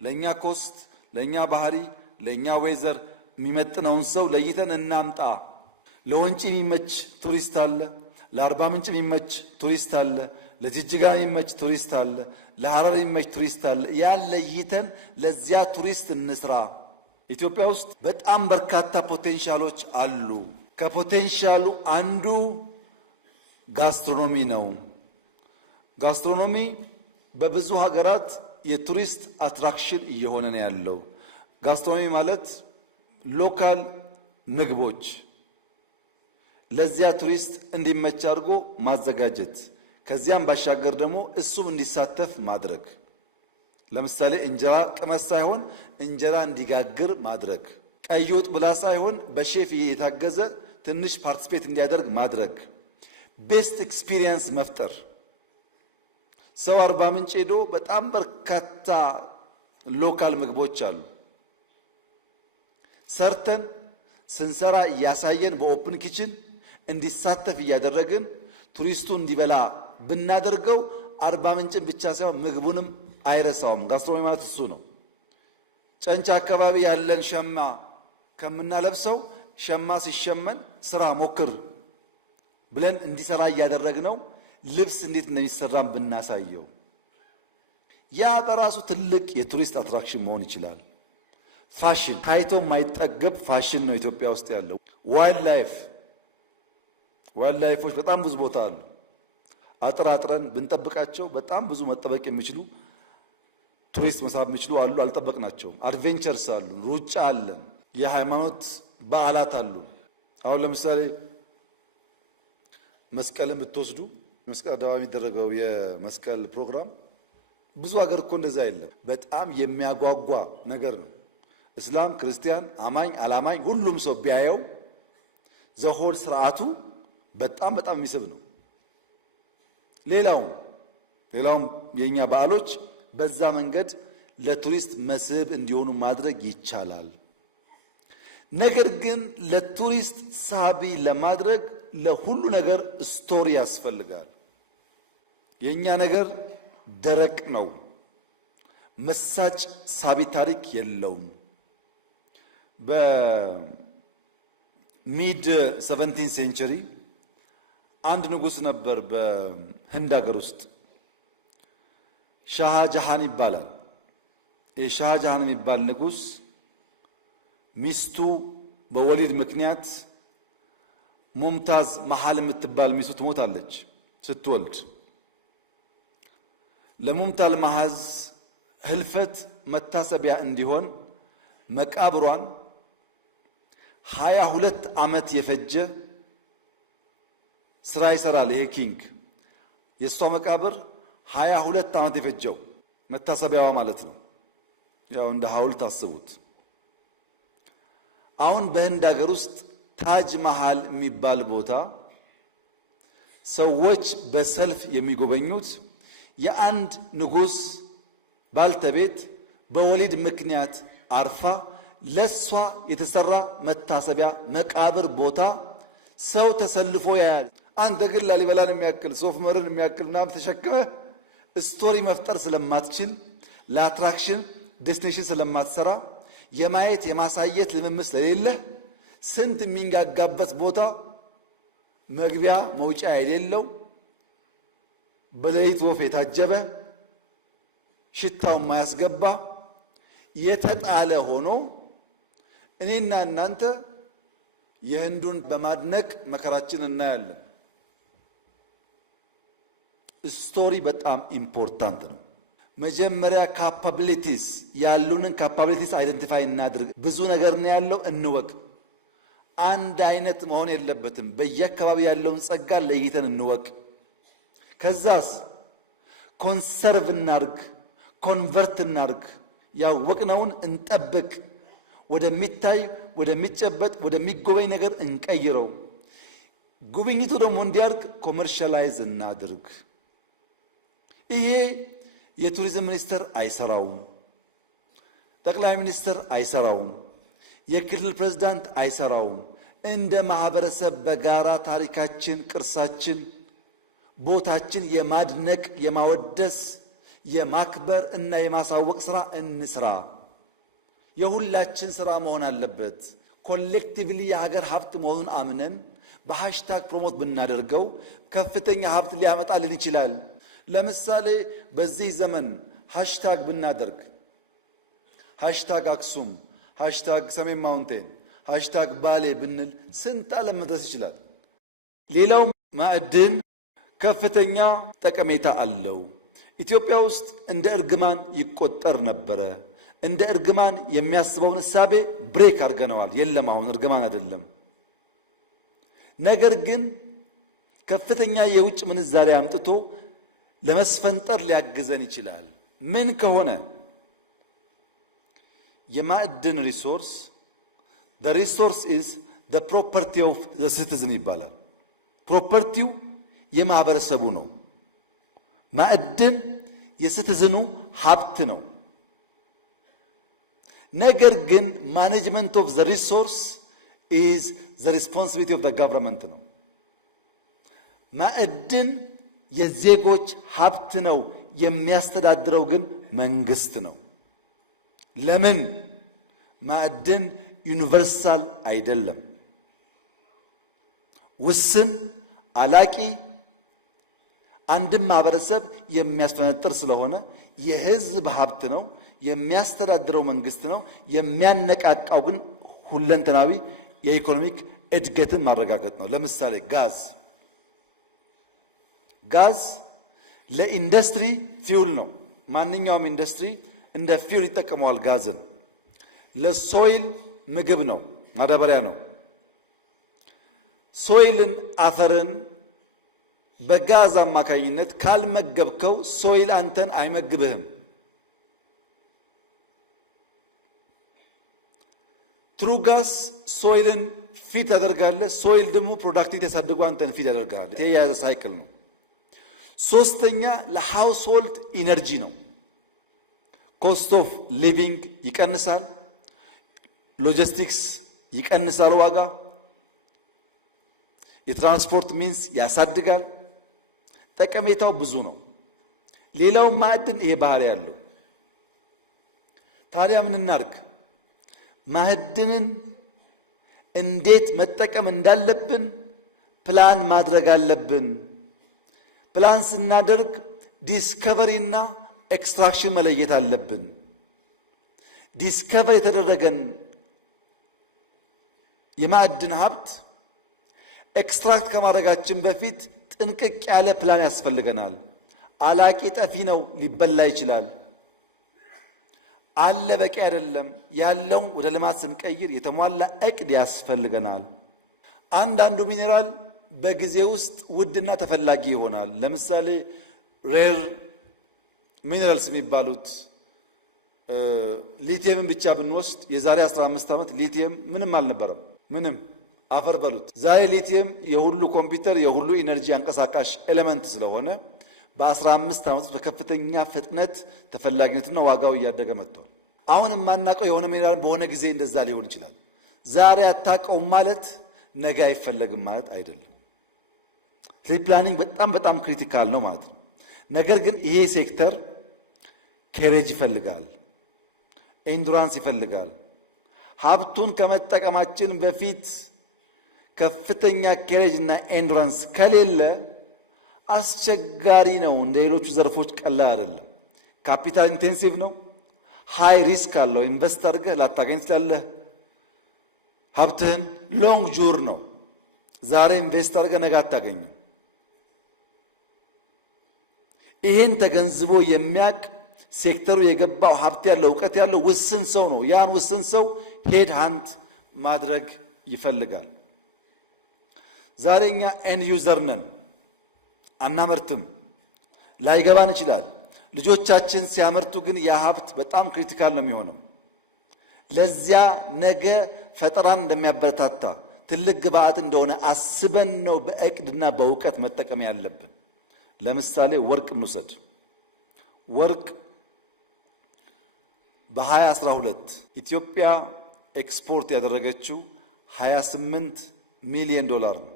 ለኛ ኮስት፣ ለኛ ባህሪ፣ ለኛ ዌዘር የሚመጥነውን ሰው ለይተን እናምጣ። ለወንጪ የሚመች ቱሪስት አለ፣ ለአርባ ምንጭ የሚመች ቱሪስት አለ፣ ለጅጅጋ የሚመች ቱሪስት አለ፣ ለሐረር የሚመች ቱሪስት አለ። ያን ለይተን ለዚያ ቱሪስት እንስራ። ኢትዮጵያ ውስጥ በጣም በርካታ ፖቴንሻሎች አሉ። ከፖቴንሻሉ አንዱ ጋስትሮኖሚ ነው። ጋስትሮኖሚ በብዙ ሀገራት የቱሪስት አትራክሽን እየሆነ ነው ያለው። ጋስትሮኖሚ ማለት ሎካል ምግቦች ለዚያ ቱሪስት እንዲመች አድርጎ ማዘጋጀት፣ ከዚያም ባሻገር ደግሞ እሱም እንዲሳተፍ ማድረግ። ለምሳሌ እንጀራ ቅመስ ሳይሆን እንጀራ እንዲጋግር ማድረግ፣ ቀይ ወጥ ብላ ሳይሆን በሼፍ የታገዘ ትንሽ ፓርቲሲፔት እንዲያደርግ ማድረግ፣ ቤስት ኤክስፒሪየንስ መፍጠር። ሰው አርባ ምንጭ ሄዶ በጣም በርካታ ሎካል ምግቦች አሉ። ሰርተን ስንሰራ እያሳየን በኦፕን ኪችን እንዲሳተፍ እያደረግን ቱሪስቱ እንዲበላ ብናደርገው አርባ ምንጭን ብቻ ሳይሆን ምግቡንም አይረሳውም። ጋስትሮኖሚ ማለት እሱ ነው። ጨንቻ አካባቢ ያለን ሸማ ከምናለብሰው ሸማ ሲሸመን ስራ ሞክር ብለን እንዲሰራ እያደረግነው ልብስ እንዴት እንደሚሰራም ብናሳየው ያ በራሱ ትልቅ የቱሪስት አትራክሽን መሆን ይችላል። ፋሽን ታይቶ የማይጠገብ ፋሽን ነው ኢትዮጵያ ውስጥ ያለው። ዋይልድ ላይፎች በጣም ብዙ ቦታ አሉ። አጥራጥረን ብንጠብቃቸው በጣም ብዙ መጠበቅ የሚችሉ ቱሪስት መሳብ የሚችሉ አሉ። አልጠበቅናቸውም። አድቬንቸርስ አሉ፣ ሩጫ አለን፣ የሃይማኖት በዓላት አሉ። አሁን ለምሳሌ መስቀልን ብትወስዱ መስቀል አደባባይ የሚደረገው የመስቀል ፕሮግራም ብዙ ሀገር እኮ እንደዛ የለም። በጣም የሚያጓጓ ነገር ነው። እስላም፣ ክርስቲያን፣ አማኝ፣ አላማኝ ሁሉም ሰው ቢያየው ዘሆል ስርዓቱ በጣም የሚስብ ነው። ሌላውም የኛ በዓሎች በዛ መንገድ ለቱሪስት መስህብ እንዲሆኑ ማድረግ ይቻላል። ነገር ግን ለቱሪስት ሳቢ ለማድረግ ለሁሉ ነገር ስቶሪ ያስፈልጋል። የኛ ነገር ደረቅ ነው። መሳጭ ሳቢ ታሪክ የለውም። በሚድ 17 ሴንቸሪ አንድ ንጉስ ነበር በህንድ ሀገር ውስጥ ሻህ ጃሃን ይባላል። የሻህ ጃሃን የሚባል ንጉስ ሚስቱ በወሊድ ምክንያት ሙምታዝ መሃል የምትባል ሚስቱ ትሞታለች ስትወልድ። ለሙምታዝ መሃል ህልፈት መታሰቢያ እንዲሆን መቃብሯን 22 ዓመት የፈጀ ስራ ይሰራል። ይሄ ኪንግ የሷ መቃብር 22 ዓመት የፈጀው መታሰቢያዋ ማለት ነው። ያው እንደ ሐውልት አስቡት። አሁን በህንድ ሀገር ውስጥ ታጅ መሃል የሚባል ቦታ ሰዎች በሰልፍ የሚጎበኙት የአንድ ንጉስ ባልተቤት በወሊድ ምክንያት አርፋ ለሷ የተሰራ መታሰቢያ መቃብር ቦታ ሰው ተሰልፎ ያያል። አንተ ግን ላሊበላን የሚያክል ሶፍ ዑመርን የሚያክል ምናምን ተሸክመህ ስቶሪ መፍጠር ስለማትችል ለአትራክሽን ዴስቲኔሽን ስለማትሰራ የማየት የማሳየት ልምምድ ስለሌለ ስንት የሚንጋጋበት ቦታ መግቢያ መውጫ የሌለው በሌሊት ወፍ የታጀበ ሽታው የማያስገባ የተጣለ ሆኖ እኔና እናንተ የህንዱን በማድነቅ መከራችን እናያለን። ስቶሪ በጣም ኢምፖርታንት ነው። መጀመሪያ ካፓቢሊቲስ ያሉንን ካፓቢሊቲስ አይደንቲፋይ እናድርግ። ብዙ ነገር ነው ያለው እንወቅ። አንድ አይነት መሆን የለበትም። በየአካባቢ ያለውን ጸጋ ለይተን እንወቅ። ከዛስ ኮንሰርቭ እናርግ፣ ኮንቨርት እናርግ፣ ያወቅነውን እንጠብቅ፣ ወደሚታይ ወደሚጨበጥ ወደሚጎበኝ ነገር እንቀይረው። ጉብኝቱ ደግሞ እንዲያርግ ኮመርሻላይዝ እናድርግ። ይሄ የቱሪዝም ሚኒስቴር አይሰራውም፣ ጠቅላይ ሚኒስትር አይሰራውም፣ የክልል ፕሬዝዳንት አይሰራውም። እንደ ማህበረሰብ በጋራ ታሪካችን፣ ቅርሳችን፣ ቦታችን የማድነቅ የማወደስ የማክበር እና የማሳወቅ ስራ እንስራ። የሁላችን ስራ መሆን አለበት። ኮሌክቲቭሊ የሀገር ሀብት መሆኑን አምነን በሃሽታግ ፕሮሞት ብናደርገው ከፍተኛ ሀብት ሊያመጣልን ይችላል። ለምሳሌ በዚህ ዘመን ሃሽታግ ብናደርግ ሃሽታግ አክሱም፣ ሃሽታግ ሰሜን ማውንቴን፣ ሃሽታግ ባሌ ብንል ስንት ዓለም መድረስ ይችላል። ሌላው ማዕድን ከፍተኛ ጠቀሜታ አለው። ኢትዮጵያ ውስጥ እንደ እርግማን ይቆጠር ነበረ። እንደ እርግማን የሚያስበውን እሳቤ ብሬክ አድርገነዋል። የለም አሁን እርግማን አይደለም። ነገር ግን ከፍተኛ የውጭ ምንዛሪ አምጥቶ ለመስፈንጠር ሊያግዘን ይችላል። ምን ከሆነ የማዕድን ሪሶርስ the resource is the property of the citizen ይባላል። ፕሮፐርቲው የማህበረሰቡ ነው። ማዕድን የሲቲዝኑ ሀብት ነው። ነገር ግን ማኔጅመንት ኦፍ the resource is the responsibility of the government ነው። ማዕድን የዜጎች ሀብት ነው። የሚያስተዳድረው ግን መንግስት ነው። ለምን? ማዕድን ዩኒቨርሳል አይደለም። ውስን አላቂ አንድም ማህበረሰብ የሚያስፈነጥር ስለሆነ የህዝብ ሀብት ነው። የሚያስተዳድረው መንግስት ነው። የሚያነቃቃው ግን ሁለንተናዊ የኢኮኖሚክ እድገትን ማረጋገጥ ነው። ለምሳሌ ጋዝ ለኢንዱስትሪ ፊውል ነው። ማንኛውም ኢንዱስትሪ እንደ ፊውል ይጠቀመዋል ጋዝን። ለሶይል ምግብ ነው፣ ማዳበሪያ ነው። ሶይልን አፈርን በጋዝ አማካኝነት ካልመገብከው ሶይል አንተን አይመግብህም። ትሩጋስ ሶይልን ፊት ያደርጋል። ሶይል ደግሞ ፕሮዳክቲቪቲ ያሳድጉ አንተን ፊት ያደርጋል። የተያያዘ ሳይክል ነው። ሶስተኛ ለሃውስሆልድ ኢነርጂ ነው። ኮስት ኦፍ ሊቪንግ ይቀንሳል። ሎጂስቲክስ ይቀንሳል ዋጋ። የትራንስፖርት ሚንስ ያሳድጋል። ጠቀሜታው ብዙ ነው። ሌላው ማዕድን ይሄ ባህሪ ያለው። ታዲያ ምን እናድርግ? ማዕድንን እንዴት መጠቀም እንዳለብን ፕላን ማድረግ አለብን። ፕላን ስናደርግ ዲስከቨሪ እና ኤክስትራክሽን መለየት አለብን። ዲስከቨር የተደረገን የማዕድን ሀብት ኤክስትራክት ከማድረጋችን በፊት ጥንቅቅ ያለ ፕላን ያስፈልገናል። አላቂ ጠፊ ነው፣ ሊበላ ይችላል። አለ በቂ አይደለም። ያለውን ወደ ልማት ስንቀይር የተሟላ እቅድ ያስፈልገናል። አንዳንዱ ሚኔራል በጊዜ ውስጥ ውድና ተፈላጊ ይሆናል። ለምሳሌ ሬር ሚኔራልስ የሚባሉት ሊቲየምን ብቻ ብንወስድ የዛሬ 15 ዓመት ሊቲየም ምንም አልነበረም። ምንም አፈር በሉት። ዛሬ ሊቲየም የሁሉ ኮምፒውተር የሁሉ ኢነርጂ አንቀሳቃሽ ኤሌመንት ስለሆነ በ15 ዓመት በከፍተኛ ፍጥነት ተፈላጊነትና ዋጋው እያደገ መጥቷል። አሁን የማናውቀው የሆነ ሚኔራል በሆነ ጊዜ እንደዛ ሊሆን ይችላል። ዛሬ አታውቀውም ማለት ነገ አይፈለግም ማለት አይደለም። ፕላኒንግ በጣም ክሪቲካል ነው ማለት ነው። ነገር ግን ይሄ ሴክተር ኬሬጅ ይፈልጋል፣ ኤንዱራንስ ይፈልጋል። ሀብቱን ከመጠቀማችን በፊት ከፍተኛ ኬሬጅ እና ኤንዱራንስ ከሌለ አስቸጋሪ ነው። እንደ ሌሎቹ ዘርፎች ቀላል አይደለም። ካፒታል ኢንቴንሲቭ ነው። ሃይ ሪስክ አለው። ኢንቨስት አድርገህ ላታገኝ ትችላለህ። ሀብትህን ሎንግ ጁር ነው። ዛሬ ኢንቨስት አድርገህ ነገ አታገኝም። ይህን ተገንዝቦ የሚያቅ ሴክተሩ የገባው ሀብት ያለው እውቀት ያለው ውስን ሰው ነው። ያን ውስን ሰው ሄድ ሃንት ማድረግ ይፈልጋል። ዛሬ እኛ ኤንድ ዩዘር ነን፣ አናመርትም፣ ላይገባን ይችላል። ልጆቻችን ሲያመርቱ ግን ያ ሀብት በጣም ክሪቲካል ነው የሚሆነው። ለዚያ ነገ ፈጠራን እንደሚያበረታታ ትልቅ ግብአት እንደሆነ አስበን ነው በእቅድና በእውቀት መጠቀም ያለብን። ለምሳሌ ወርቅ እንውሰድ። ወርቅ በ2012 ኢትዮጵያ ኤክስፖርት ያደረገችው 28 ሚሊዮን ዶላር ነው።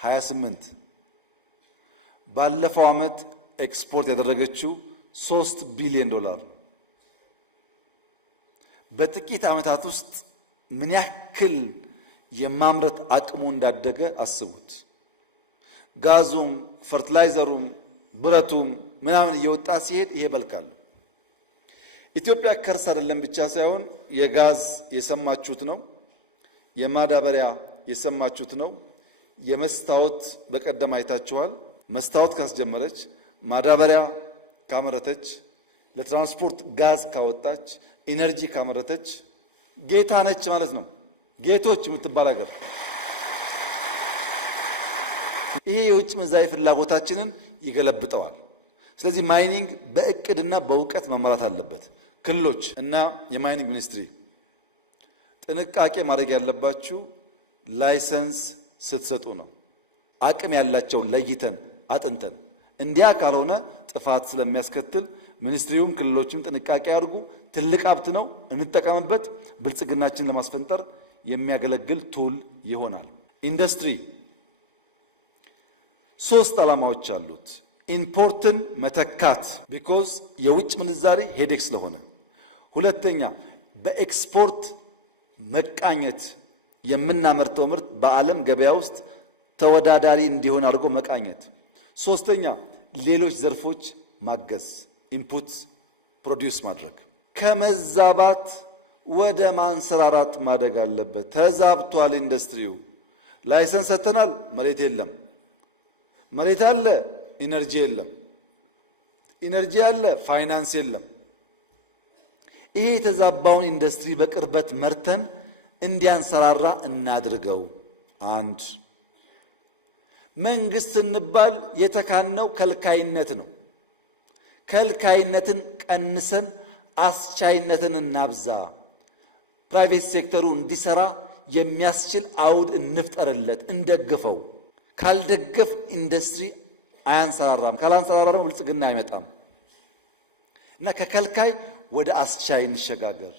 28 ባለፈው ዓመት ኤክስፖርት ያደረገችው 3 ቢሊዮን ዶላር ነው። በጥቂት ዓመታት ውስጥ ምን ያክል የማምረት አቅሙ እንዳደገ አስቡት። ጋዙም ፈርቲላይዘሩም ብረቱም ምናምን እየወጣ ሲሄድ ይሄ በልካል። ኢትዮጵያ ከርስ አይደለም ብቻ ሳይሆን የጋዝ የሰማችሁት ነው፣ የማዳበሪያ የሰማችሁት ነው፣ የመስታወት በቀደም አይታችኋል። መስታወት ካስጀመረች፣ ማዳበሪያ ካመረተች፣ ለትራንስፖርት ጋዝ ካወጣች፣ ኢነርጂ ካመረተች ጌታ ነች ማለት ነው። ጌቶች የምትባል ሀገር። ይሄ የውጭ ምንዛሪ ፍላጎታችንን ይገለብጠዋል። ስለዚህ ማይኒንግ በእቅድና በእውቀት መመራት አለበት። ክልሎች እና የማይኒንግ ሚኒስትሪ ጥንቃቄ ማድረግ ያለባችሁ ላይሰንስ ስትሰጡ ነው። አቅም ያላቸውን ለይተን አጥንተን፣ እንዲያ ካልሆነ ጥፋት ስለሚያስከትል ሚኒስትሪውም ክልሎችም ጥንቃቄ ያድርጉ። ትልቅ ሀብት ነው፣ እንጠቀምበት። ብልጽግናችን ለማስፈንጠር የሚያገለግል ቱል ይሆናል። ኢንዱስትሪ 3 ዓላማዎች አሉት። ኢምፖርትን መተካት ቢኮዝ የውጭ ምንዛሪ ሄዴክ ስለሆነ፣ ሁለተኛ በኤክስፖርት መቃኘት፣ የምናመርተው ምርት በዓለም ገበያ ውስጥ ተወዳዳሪ እንዲሆን አድርጎ መቃኘት፣ ሶስተኛ ሌሎች ዘርፎች ማገዝ፣ ኢንፑት ፕሮዲዩስ ማድረግ። ከመዛባት ወደ ማንሰራራት ማደግ አለበት። ተዛብቷል ኢንዱስትሪው። ላይሰንስ ሰጥተናል፣ መሬት የለም። መሬት አለ፣ ኢነርጂ የለም። ኢነርጂ አለ፣ ፋይናንስ የለም። ይሄ የተዛባውን ኢንዱስትሪ በቅርበት መርተን እንዲያንሰራራ እናድርገው። አንድ መንግስት እንባል የተካነው ከልካይነት ነው። ከልካይነትን ቀንሰን አስቻይነትን እናብዛ። ፕራይቬት ሴክተሩ እንዲሰራ የሚያስችል አውድ እንፍጠርለት፣ እንደግፈው። ካልደገፍ ኢንዱስትሪ አያንሰራራም። ካላንሰራራ ደግሞ ብልጽግና አይመጣም እና ከከልካይ ወደ አስቻይ እንሸጋገር።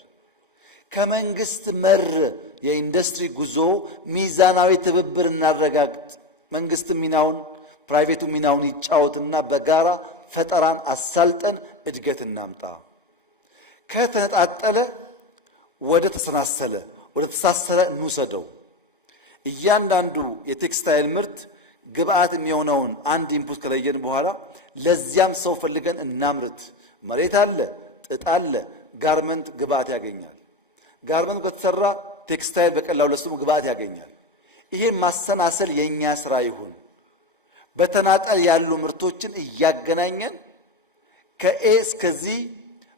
ከመንግስት መር የኢንዱስትሪ ጉዞ ሚዛናዊ ትብብር እናረጋግጥ። መንግስት ሚናውን፣ ፕራይቬቱ ሚናውን ይጫወትና በጋራ ፈጠራን አሳልጠን እድገት እናምጣ። ከተነጣጠለ ወደ ተሰናሰለ፣ ወደ ተሳሰረ እንውሰደው። እያንዳንዱ የቴክስታይል ምርት ግብአት የሚሆነውን አንድ ኢንፑት ከለየን በኋላ ለዚያም ሰው ፈልገን እናምርት። መሬት አለ፣ ጥጥ አለ፣ ጋርመንት ግብአት ያገኛል። ጋርመንት ከተሰራ ቴክስታይል በቀላሉ ለሱም ግብአት ያገኛል። ይሄን ማሰናሰል የኛ ስራ ይሁን። በተናጠል ያሉ ምርቶችን እያገናኘን ከኤ እስከዚህ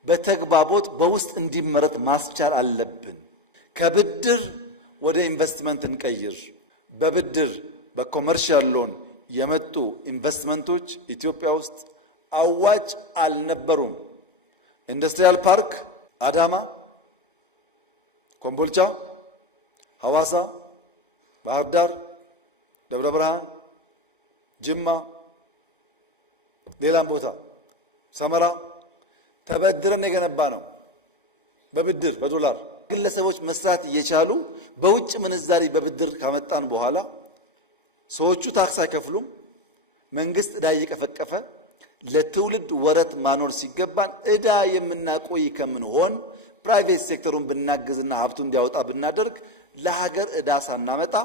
በተግባቦት በውስጥ እንዲመረት ማስቻል አለብን። ከብድር ወደ ኢንቨስትመንት እንቀይር። በብድር በኮመርሻል ሎን የመጡ ኢንቨስትመንቶች ኢትዮጵያ ውስጥ አዋጭ አልነበሩም። ኢንዱስትሪያል ፓርክ አዳማ፣ ኮምቦልቻ፣ ሐዋሳ፣ ባህር ዳር፣ ደብረ ብርሃን፣ ጅማ፣ ሌላም ቦታ ሰመራ ተበድረን የገነባ ነው። በብድር በዶላር ግለሰቦች መስራት እየቻሉ በውጭ ምንዛሪ በብድር ካመጣን በኋላ ሰዎቹ ታክስ አይከፍሉም። መንግስት ዕዳ እየቀፈቀፈ ለትውልድ ወረት ማኖር ሲገባን ዕዳ የምናቆይ ከምንሆን ፕራይቬት ሴክተሩን ብናግዝና ሀብቱ እንዲያወጣ ብናደርግ ለሀገር ዕዳ ሳናመጣ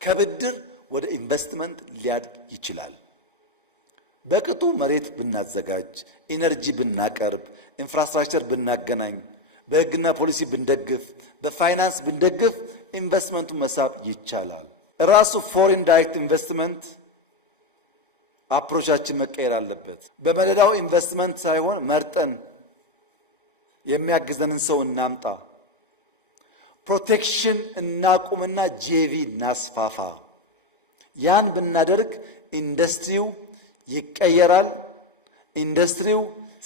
ከብድር ወደ ኢንቨስትመንት ሊያድግ ይችላል። በቅጡ መሬት ብናዘጋጅ፣ ኢነርጂ ብናቀርብ፣ ኢንፍራስትራክቸር ብናገናኝ፣ በሕግና ፖሊሲ ብንደግፍ፣ በፋይናንስ ብንደግፍ ኢንቨስትመንቱን መሳብ ይቻላል። ራሱ ፎሬን ዳይሬክት ኢንቨስትመንት አፕሮቻችን መቀየር አለበት። በመደዳው ኢንቨስትመንት ሳይሆን መርጠን የሚያግዘንን ሰው እናምጣ። ፕሮቴክሽን እናቁምና ጄቪ እናስፋፋ። ያን ብናደርግ ኢንዱስትሪው ይቀየራል። ኢንዱስትሪው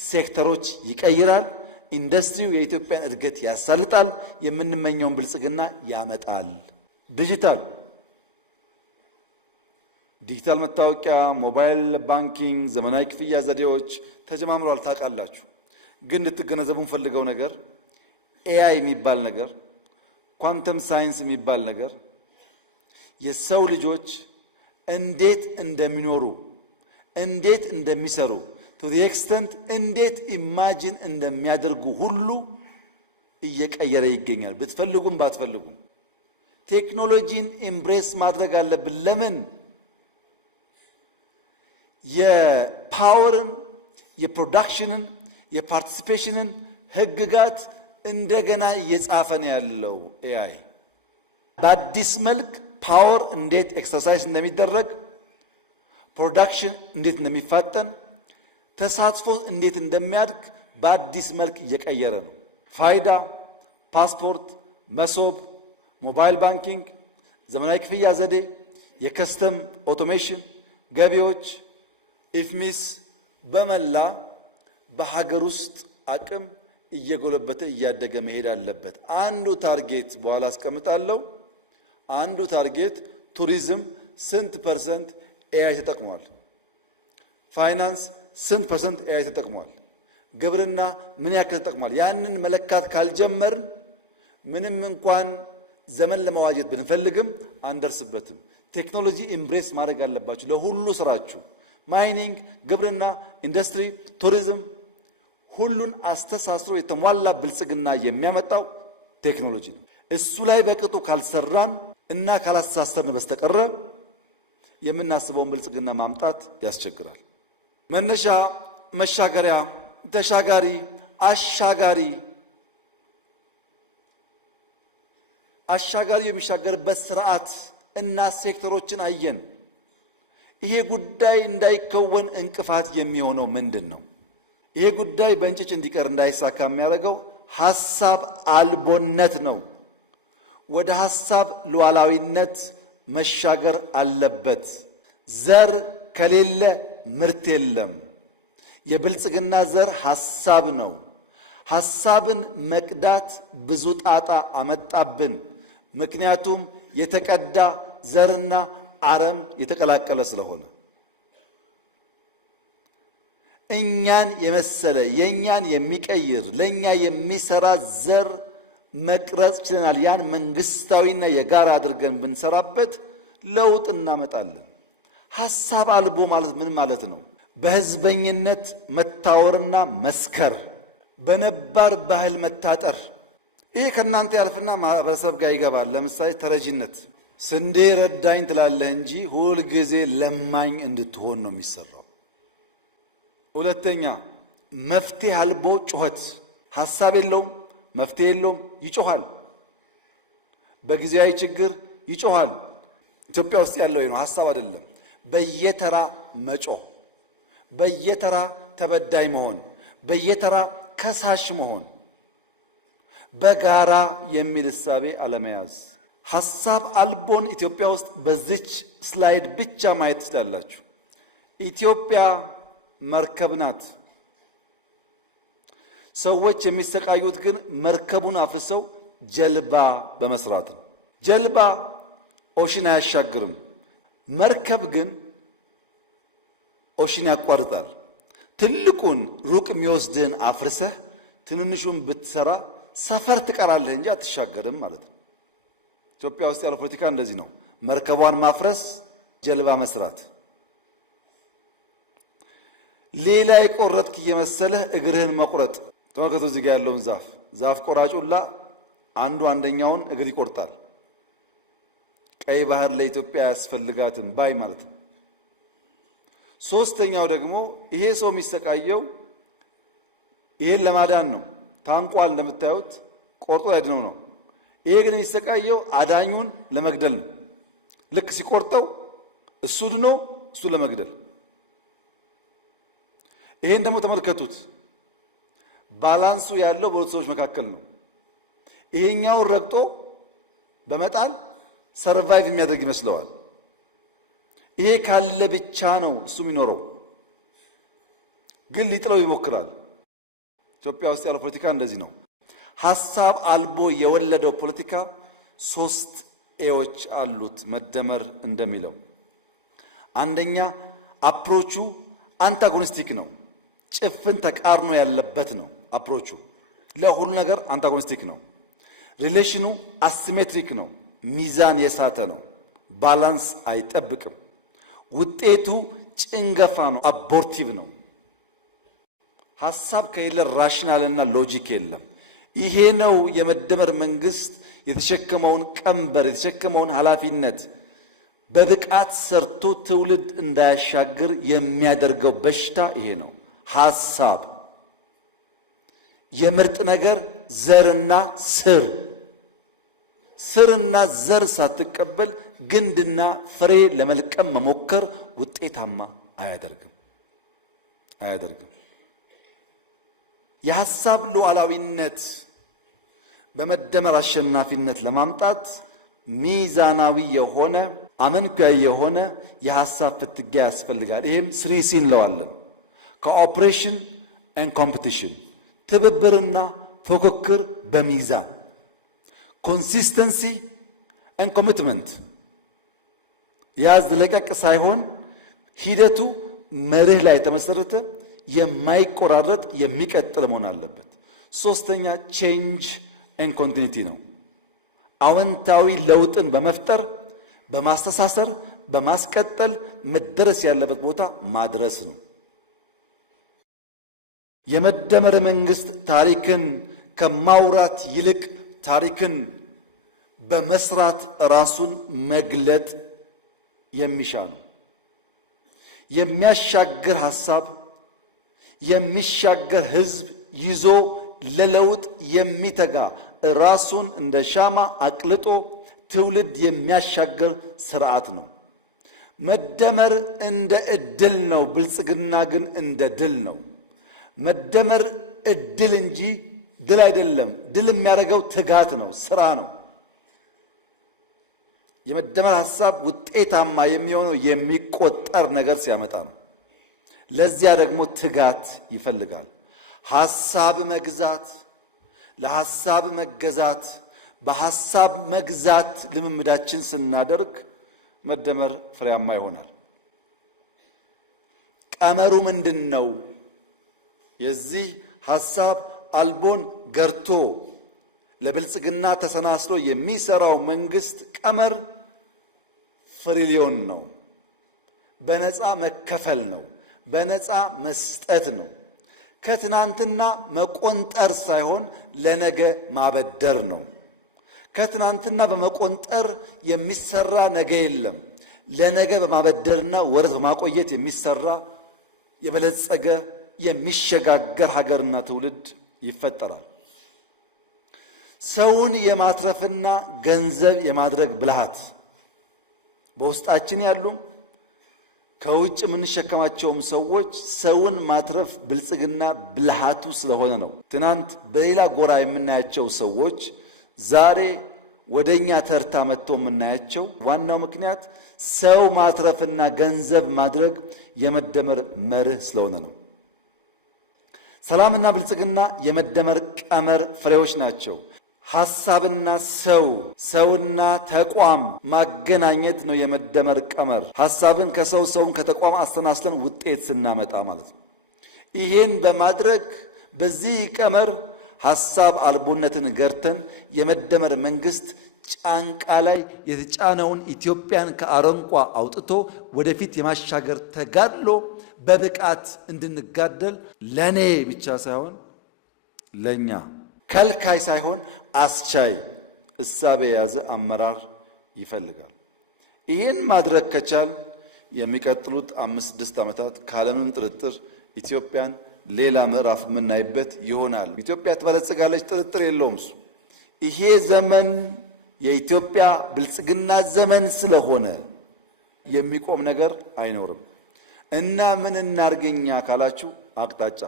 ሴክተሮች ይቀይራል። ኢንዱስትሪው የኢትዮጵያን እድገት ያሳልጣል። የምንመኘውን ብልጽግና ያመጣል። ዲጂታል መታወቂያ፣ ሞባይል ባንኪንግ፣ ዘመናዊ ክፍያ ዘዴዎች ተጀማምረዋል። ታውቃላችሁ። ግን ልትገነዘቡ ፈልገው ነገር ኤአይ የሚባል ነገር፣ ኳንተም ሳይንስ የሚባል ነገር የሰው ልጆች እንዴት እንደሚኖሩ እንዴት እንደሚሰሩ to the extent እንዴት ኢማጂን እንደሚያደርጉ ሁሉ እየቀየረ ይገኛል። ብትፈልጉም ባትፈልጉም ቴክኖሎጂን ኤምብሬስ ማድረግ አለብን። ለምን? የፓወርን፣ የፕሮዳክሽንን፣ የፓርቲሲፔሽንን ህግጋት እንደገና እየጻፈ ነው ያለው ኤአይ። በአዲስ መልክ ፓወር እንዴት ኤክሰርሳይዝ እንደሚደረግ፣ ፕሮዳክሽን እንዴት እንደሚፋጠን፣ ተሳትፎ እንዴት እንደሚያድግ በአዲስ መልክ እየቀየረ ነው። ፋይዳ፣ ፓስፖርት፣ መሶብ፣ ሞባይል ባንኪንግ፣ ዘመናዊ ክፍያ ዘዴ፣ የከስተም ኦቶሜሽን፣ ገቢዎች፣ ኢፍሚስ በመላ በሀገር ውስጥ አቅም እየጎለበተ እያደገ መሄድ አለበት። አንዱ ታርጌት በኋላ አስቀምጣለሁ። አንዱ ታርጌት ቱሪዝም ስንት ፐርሰንት ኤአይ ተጠቅሟል? ፋይናንስ ስንት ፐርሰንት ኤአይ ተጠቅሟል? ግብርና ምን ያክል ተጠቅሟል? ያንን መለካት ካልጀመርን ምንም እንኳን ዘመን ለማዋጀት ብንፈልግም አንደርስበትም። ቴክኖሎጂ ኤምብሬስ ማድረግ አለባችሁ ለሁሉ ስራችሁ። ማይኒንግ፣ ግብርና፣ ኢንዱስትሪ፣ ቱሪዝም ሁሉን አስተሳስሮ የተሟላ ብልጽግና የሚያመጣው ቴክኖሎጂ ነው። እሱ ላይ በቅጡ ካልሰራን እና ካላስተሳሰርን በስተቀር የምናስበውን ብልጽግና ማምጣት ያስቸግራል። መነሻ፣ መሻገሪያ፣ ተሻጋሪ፣ አሻጋሪ የሚሻገርበት ስርዓት እና ሴክተሮችን አየን። ይሄ ጉዳይ እንዳይከወን እንቅፋት የሚሆነው ምንድን ነው? ይሄ ጉዳይ በእንጭጭ እንዲቀር እንዳይሳካ የሚያደርገው ሐሳብ አልቦነት ነው። ወደ ሐሳብ ሉዓላዊነት መሻገር አለበት። ዘር ከሌለ ምርት የለም። የብልጽግና ዘር ሐሳብ ነው። ሐሳብን መቅዳት ብዙ ጣጣ አመጣብን። ምክንያቱም የተቀዳ ዘርና አረም የተቀላቀለ ስለሆነ እኛን የመሰለ የኛን የሚቀይር ለኛ የሚሰራ ዘር መቅረጽ ችለናል። ያን መንግስታዊና የጋራ አድርገን ብንሰራበት ለውጥ እናመጣለን። ሐሳብ አልቦ ማለት ምን ማለት ነው? በህዝበኝነት መታወርና መስከር፣ በነባር ባህል መታጠር። ይሄ ከናንተ ያልፍና ማህበረሰብ ጋር ይገባል። ለምሳሌ ተረጂነት፣ ስንዴ ረዳኝ ትላለህ እንጂ ሁል ጊዜ ለማኝ እንድትሆን ነው የሚሰራው። ሁለተኛ፣ መፍትሄ አልቦ ጩኸት። ሐሳብ የለውም፣ መፍትሄ የለውም፣ ይጮሃል። በጊዜያዊ ችግር ይጮሃል። ኢትዮጵያ ውስጥ ያለው ነው፣ ሐሳብ አይደለም። በየተራ መጮህ፣ በየተራ ተበዳይ መሆን፣ በየተራ ከሳሽ መሆን፣ በጋራ የሚል እሳቤ አለመያዝ። ሐሳብ አልቦን ኢትዮጵያ ውስጥ በዚች ስላይድ ብቻ ማየት ትችላላችሁ። ኢትዮጵያ መርከብ ናት። ሰዎች የሚሰቃዩት ግን መርከቡን አፍርሰው ጀልባ በመስራት ነው። ጀልባ ኦሽን አያሻግርም። መርከብ ግን ኦሽን ያቋርጣል። ትልቁን ሩቅ የሚወስድህን አፍርሰህ ትንንሹን ብትሰራ ሰፈር ትቀራለህ እንጂ አትሻገርም ማለት ነው። ኢትዮጵያ ውስጥ ያለው ፖለቲካ እንደዚህ ነው። መርከቧን ማፍረስ፣ ጀልባ መስራት። ሌላ የቆረጥክ እየመሰለህ እግርህን መቁረጥ። ተመልከቱ እዚህ ጋር ያለውን ዛፍ ቆራጩላ አንዱ አንደኛውን እግር ይቆርጣል። ቀይ ባህር ለኢትዮጵያ ያስፈልጋትን ባይ ማለት ነው። ሶስተኛው ደግሞ ይሄ ሰው የሚሰቃየው ይሄን ለማዳን ነው። ታንቋል፣ እንደምታዩት ቆርጦ ያድነው ነው። ይሄ ግን የሚሰቃየው አዳኙን ለመግደል ነው። ልክ ሲቆርጠው እሱ ድኖ እሱ ለመግደል። ይሄን ደግሞ ተመልከቱት። ባላንሱ ያለው በሁለት ሰዎች መካከል ነው። ይሄኛውን ረግጦ በመጣል ሰርቫይቭ የሚያደርግ ይመስለዋል። ይሄ ካለ ብቻ ነው እሱ የሚኖረው፣ ግን ሊጥለው ይሞክራል። ኢትዮጵያ ውስጥ ያለው ፖለቲካ እንደዚህ ነው። ሐሳብ አልቦ የወለደው ፖለቲካ 3 ኤዎች አሉት። መደመር እንደሚለው አንደኛ አፕሮቹ አንታጎኒስቲክ ነው። ጭፍን ተቃርኖ ያለበት ነው። አፕሮቹ ለሁሉ ነገር አንታጎኒስቲክ ነው። ሪሌሽኑ አሲሜትሪክ ነው። ሚዛን የሳተ ነው። ባላንስ አይጠብቅም። ውጤቱ ጭንገፋ ነው። አቦርቲቭ ነው። ሐሳብ ከሌለ ራሽናልና ሎጂክ የለም። ይሄ ነው የመደመር መንግስት የተሸከመውን ቀንበር የተሸከመውን ኃላፊነት በብቃት ሰርቶ ትውልድ እንዳያሻግር የሚያደርገው በሽታ ይሄ ነው። ሐሳብ የምርጥ ነገር ዘርና ስርና ዘር ሳትቀበል ግንድና ፍሬ ለመልቀም መሞከር ውጤታማ አያደርግም። የሐሳብ ሉዓላዊነት በመደመር አሸናፊነት ለማምጣት ሚዛናዊ የሆነ አመንጋይ የሆነ የሐሳብ ፍትጊያ ያስፈልጋል። ይሄም 3C እንለዋለን። ኮኦፕሬሽን ኤንድ ኮምፒቲሽን፣ ትብብርና ፉክክር በሚዛን፣ ኮንሲስተንሲ ኤንድ ኮሚትመንት፣ ያዝ ለቀቅ ሳይሆን ሂደቱ መርህ ላይ የተመሰረተ የማይቆራረጥ የሚቀጥል መሆን አለበት። ሶስተኛ ቼንጅ ኤንድ ኮንቲኒቲ ነው። አዎንታዊ ለውጥን በመፍጠር በማስተሳሰር በማስቀጠል መደረስ ያለበት ቦታ ማድረስ ነው። የመደመር መንግስት ታሪክን ከማውራት ይልቅ ታሪክን በመስራት ራሱን መግለጥ የሚሻ ነው። የሚያሻግር ሐሳብ የሚሻገር ህዝብ ይዞ ለለውጥ የሚተጋ ራሱን እንደ ሻማ አቅልጦ ትውልድ የሚያሻገር ስርዓት ነው። መደመር እንደ እድል ነው፣ ብልጽግና ግን እንደ ድል ነው። መደመር እድል እንጂ ድል አይደለም። ድል የሚያደርገው ትጋት ነው፣ ስራ ነው። የመደመር ሐሳብ ውጤታማ የሚሆነው የሚቆጠር ነገር ሲያመጣ ነው። ለዚያ ደግሞ ትጋት ይፈልጋል። ሐሳብ መግዛት፣ ለሐሳብ መገዛት፣ በሐሳብ መግዛት ልምምዳችን ስናደርግ መደመር ፍሬያማ ይሆናል። ቀመሩ ምንድነው? የዚህ ሐሳብ አልቦን ገርቶ ለብልጽግና ተሰናስሎ የሚሰራው መንግስት ቀመር ፍሪሊዮን ነው። በነፃ መከፈል ነው። በነፃ መስጠት ነው። ከትናንትና መቆንጠር ሳይሆን ለነገ ማበደር ነው። ከትናንትና በመቆንጠር የሚሰራ ነገ የለም። ለነገ በማበደርና ወረት በማቆየት የሚሰራ የበለጸገ የሚሸጋገር ሀገርና ትውልድ ይፈጠራል። ሰውን የማትረፍና ገንዘብ የማድረግ ብልሃት በውስጣችን ያሉም ከውጭ የምንሸከማቸውም ሰዎች ሰውን ማትረፍ ብልጽግና ብልሃቱ ስለሆነ ነው። ትናንት በሌላ ጎራ የምናያቸው ሰዎች ዛሬ ወደኛ ተርታ መጥተው የምናያቸው ዋናው ምክንያት ሰው ማትረፍና ገንዘብ ማድረግ የመደመር መርህ ስለሆነ ነው። ሰላምና ብልጽግና የመደመር ቀመር ፍሬዎች ናቸው። ሐሳብና ሰውና ተቋም ማገናኘት ነው የመደመር ቀመር። ሐሳብን ከሰው ሰውን ከተቋም አስተናስለን ውጤት ስናመጣ ማለት ነው። ይሄን በማድረግ በዚህ ቀመር ሐሳብ አልቦነትን ገርተን የመደመር መንግስት ጫንቃ ላይ የተጫነውን ኢትዮጵያን ከአረንቋ አውጥቶ ወደፊት የማሻገር ተጋድሎ በብቃት እንድንጋደል ለኔ ብቻ ሳይሆን ለኛ ከልካይ ሳይሆን አስቻይ እሳቤ የያዘ አመራር ይፈልጋል። ይህን ማድረግ ከቻል የሚቀጥሉት 5-6 ዓመታት ካለምንም ጥርጥር ኢትዮጵያን ሌላ ምዕራፍ የምናይበት ይሆናል። ኢትዮጵያ ትበለጽጋለች፣ ጥርጥር የለውም። ይሄ ዘመን የኢትዮጵያ ብልጽግና ዘመን ስለሆነ የሚቆም ነገር አይኖርም እና ምን እናርገኛ ካላችሁ አቅጣጫ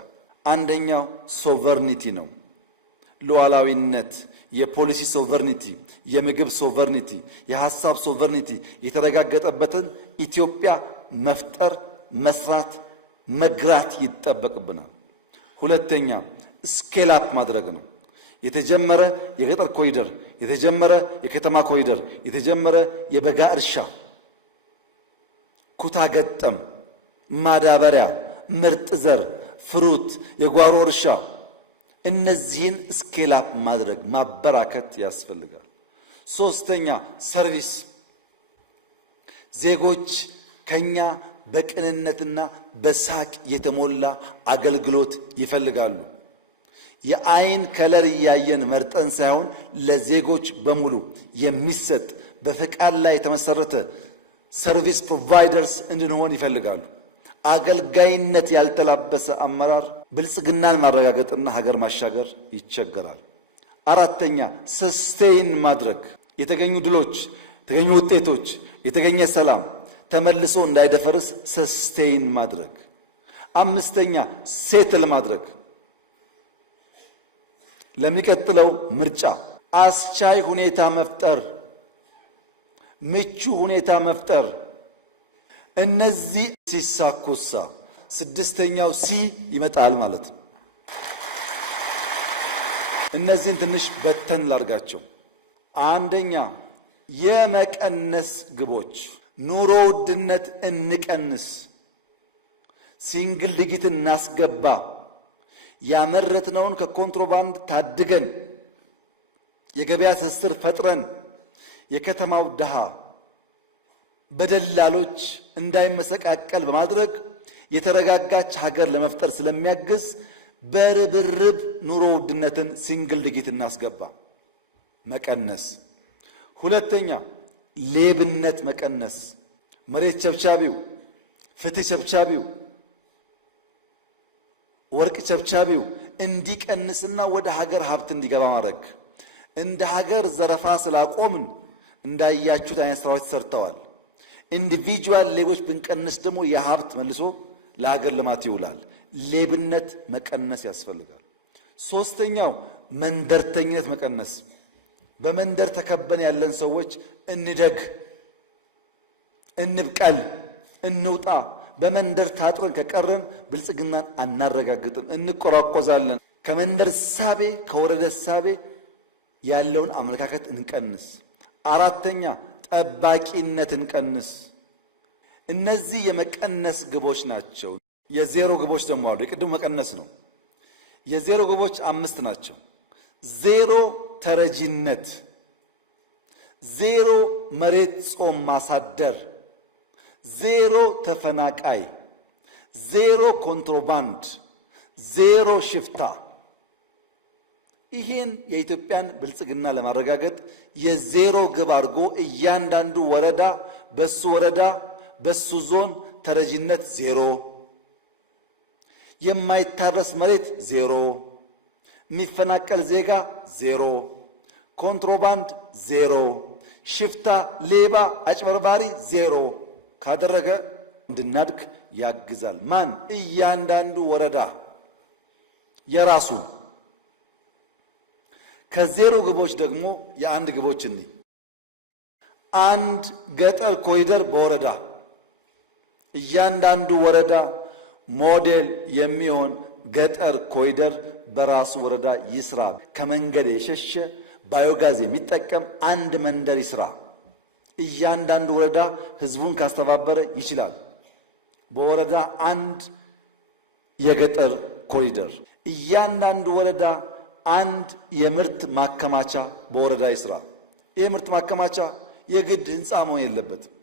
አንደኛው ሶቨርኒቲ ነው። ሉዓላዊነት፣ የፖሊሲ ሶቨርኒቲ፣ የምግብ ሶቨርኒቲ፣ የሐሳብ ሶቨርኒቲ የተረጋገጠበትን ኢትዮጵያ መፍጠር፣ መስራት፣ መግራት ይጠበቅብናል። ሁለተኛ ስኬል አፕ ማድረግ ነው። የተጀመረ የገጠር ኮሪደር፣ የተጀመረ የከተማ ኮሪደር፣ የተጀመረ የበጋ እርሻ፣ ኩታ ገጠም፣ ማዳበሪያ፣ ምርጥ ዘር፣ ፍሩት፣ የጓሮ እርሻ እነዚህን ስኬል አፕ ማድረግ ማበራከት ያስፈልጋል። ሶስተኛ ሰርቪስ፣ ዜጎች ከኛ በቅንነትና በሳቅ የተሞላ አገልግሎት ይፈልጋሉ። የአይን ከለር እያየን መርጠን ሳይሆን ለዜጎች በሙሉ የሚሰጥ በፈቃድ ላይ የተመሰረተ ሰርቪስ ፕሮቫይደርስ እንድንሆን ይፈልጋሉ። አገልጋይነት ያልተላበሰ አመራር ብልጽግናን ማረጋገጥና ሀገር ማሻገር ይቸገራል። አራተኛ ሰስቴይን ማድረግ፣ የተገኙ ድሎች፣ የተገኙ ውጤቶች፣ የተገኘ ሰላም ተመልሶ እንዳይደፈርስ ሰስቴይን ማድረግ። አምስተኛ ሴትል ማድረግ፣ ለሚቀጥለው ምርጫ አስቻይ ሁኔታ መፍጠር፣ ምቹ ሁኔታ መፍጠር። እነዚህ ሲሳኩሳ ስድስተኛው ሲ ይመጣል ማለት ነው። እነዚህን ትንሽ በተን ላርጋቸው። አንደኛ የመቀነስ ግቦች፣ ኑሮ ውድነት እንቀንስ፣ ሲንግል ዲጂት እናስገባ፣ ያመረትነውን ከኮንትሮባንድ ታድገን፣ የገበያ ትስስር ፈጥረን፣ የከተማው ድሃ በደላሎች እንዳይመሰቃቀል በማድረግ የተረጋጋች ሀገር ለመፍጠር ስለሚያግዝ በርብርብ ኑሮ ውድነትን ሲንግል ዲጂት እናስገባ፣ መቀነስ። ሁለተኛ ሌብነት መቀነስ፣ መሬት ቸብቻቢው፣ ፍትህ ቸብቻቢው፣ ወርቅ ቸብቻቢው እንዲቀንስና ወደ ሀገር ሀብት እንዲገባ ማድረግ። እንደ ሀገር ዘረፋ ስላቆምን እንዳያችሁት አይነት ስራዎች ተሰርተዋል። ኢንዲቪጁዋል ሌቦች ብንቀንስ ደግሞ የሀብት መልሶ ለሀገር ልማት ይውላል። ሌብነት መቀነስ ያስፈልጋል። ሶስተኛው መንደርተኝነት መቀነስ። በመንደር ተከበን ያለን ሰዎች እንደግ፣ እንብቀል፣ እንውጣ። በመንደር ታጥረን ከቀረን ብልጽግናን አናረጋግጥም፣ እንቆራቆዛለን። ከመንደር ሳቤ ከወረደ ሳቤ ያለውን አመለካከት እንቀንስ። አራተኛ ጠባቂነት እንቀንስ። እነዚህ የመቀነስ ግቦች ናቸው። የዜሮ ግቦች ደግሞ አሉ። የቅድሙ መቀነስ ነው። የዜሮ ግቦች 5 ናቸው። ዜሮ ተረጂነት፣ ዜሮ መሬት ጾም ማሳደር፣ ዜሮ ተፈናቃይ፣ ዜሮ ኮንትሮባንድ፣ ዜሮ ሽፍታ። ይህን የኢትዮጵያን ብልጽግና ለማረጋገጥ የዜሮ ግብ አድርጎ እያንዳንዱ ወረዳ በሱ ዞን ተረጂነት ዜሮ፣ የማይታረስ መሬት ዜሮ፣ የሚፈናቀል ዜጋ ዜሮ፣ ኮንትሮባንድ ዜሮ፣ ሽፍታ፣ ሌባ፣ አጭበርባሪ ዜሮ ካደረገ እንድናድግ ያግዛል። ማን? እያንዳንዱ ወረዳ የራሱ። ከዜሮ ግቦች ደግሞ የአንድ ግቦች እንይ። አንድ ገጠር ኮሪደር በወረዳ እያንዳንዱ ወረዳ ሞዴል የሚሆን ገጠር ኮሪደር በራሱ ወረዳ ይስራ። ከመንገድ የሸሸ ባዮጋዝ የሚጠቀም አንድ መንደር ይስራ። እያንዳንዱ ወረዳ ህዝቡን ካስተባበረ ይችላል። በወረዳ አንድ የገጠር ኮሪደር፣ እያንዳንዱ ወረዳ አንድ የምርት ማከማቻ በወረዳ ይስራ። ይህ ምርት ማከማቻ የግድ ህንፃ መሆን የለበትም።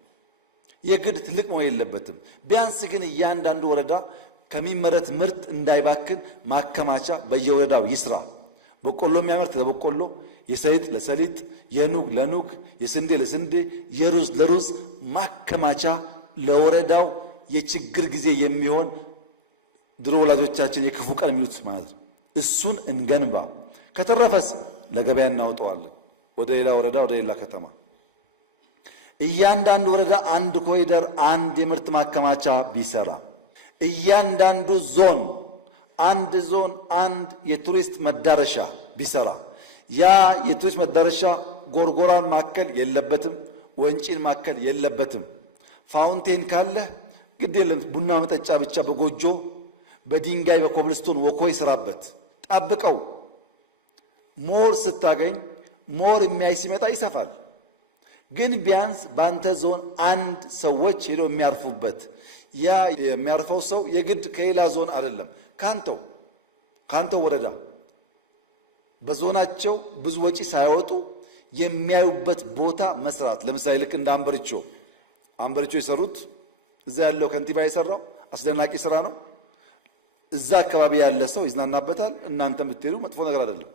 የግድ ትልቅ መሆን የለበትም። ቢያንስ ግን እያንዳንዱ ወረዳ ከሚመረት ምርት እንዳይባክን ማከማቻ በየወረዳው ይስራ። በቆሎ የሚያመርት ለበቆሎ፣ የሰሊጥ ለሰሊጥ፣ የኑግ ለኑግ፣ የስንዴ ለስንዴ፣ የሩዝ ለሩዝ ማከማቻ ለወረዳው የችግር ጊዜ የሚሆን ድሮ ወላጆቻችን የክፉ ቀን የሚሉት ማለት ነው። እሱን እንገንባ። ከተረፈስ ለገበያ እናውጠዋለን። ወደ ሌላ ወረዳ፣ ወደ ሌላ ከተማ። እያንዳንዱ ወረዳ አንድ ኮሪደር፣ አንድ የምርት ማከማቻ ቢሰራ፣ እያንዳንዱ ዞን አንድ የቱሪስት መዳረሻ ቢሰራ፣ ያ የቱሪስት መዳረሻ ጎርጎራን ማከል የለበትም፣ ወንጪን ማከል የለበትም። ፋውንቴን ካለ ግድ የለም፣ ቡና መጠጫ ብቻ በጎጆ በድንጋይ በኮብልስቶን ወኮይ ስራበት፣ ጠብቀው። ሞር ስታገኝ ሞር የሚያይ ሲመጣ ይሰፋል። ግን ቢያንስ ባንተ ዞን አንድ ሰዎች ሄደው የሚያርፉበት፣ ያ የሚያርፈው ሰው የግድ ከሌላ ዞን አይደለም፣ ካንተው ወረዳ በዞናቸው ብዙ ወጪ ሳይወጡ የሚያዩበት ቦታ መስራት። ለምሳሌ ልክ እንደ አንበርቾ የሰሩት እዛ ያለው ከንቲባ የሰራው አስደናቂ ስራ ነው። እዛ አካባቢ ያለ ሰው ይዝናናበታል። እናንተም ብትሄዱ መጥፎ ነገር አይደለም።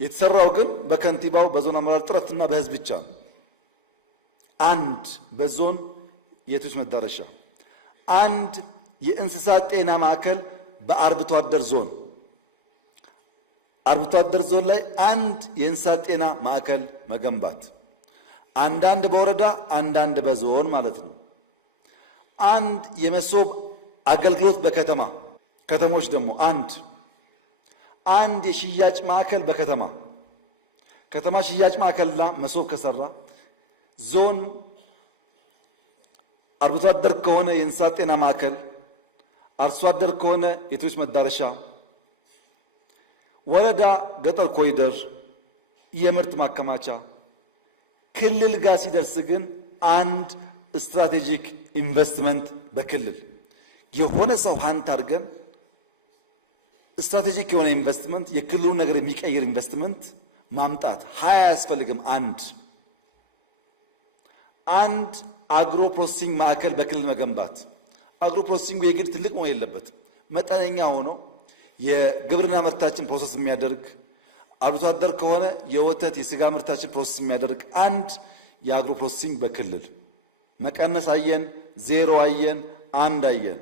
የተሰራው ግን በከንቲባው በዞን አመራር ጥረትና በህዝብ ብቻ ነው። አንድ በዞን የቱሪስት መዳረሻ፣ አንድ የእንስሳት ጤና ማዕከል በአርብቶ አደር ዞን፣ አርብቶ አደር ዞን ላይ አንድ የእንስሳት ጤና ማዕከል መገንባት፣ አንዳንድ በወረዳ አንዳንድ በዞን ማለት ነው። አንድ የመሶብ አገልግሎት ከተሞች ደግሞ አንድ የሽያጭ ማዕከል ከተማ ሽያጭ ማዕከልና መሶብ ከሰራ፣ ዞን አርብቶ አደር ከሆነ የእንስሳት ጤና ማዕከል፣ አርሶ አደር ከሆነ የቱሪስት መዳረሻ፣ ወረዳ ገጠር ኮሪደር፣ የምርት ማከማቻ፣ ክልል ጋር ሲደርስ ግን አንድ ስትራቴጂክ ኢንቨስትመንት በክልል የሆነ ሰው ሀንት አድርገን ስትራቴጂክ የሆነ ኢንቨስትመንት የክልሉ ነገር የሚቀይር ኢንቨስትመንት ማምጣት። 20 አያስፈልግም። አንድ አግሮ ፕሮሰሲንግ ማዕከል በክልል መገንባት። አግሮ ፕሮሰሲንግ የግድ ትልቅ መሆን የለበትም። መጠነኛ ሆኖ የግብርና ምርታችን ፕሮሰስ የሚያደርግ፣ አርብቶ አደር ከሆነ የወተት የስጋ ምርታችን ፕሮሰስ የሚያደርግ አንድ የአግሮ ፕሮሰሲንግ በክልል መቀነስ አየን፣ 0 አየን፣ 1 አየን።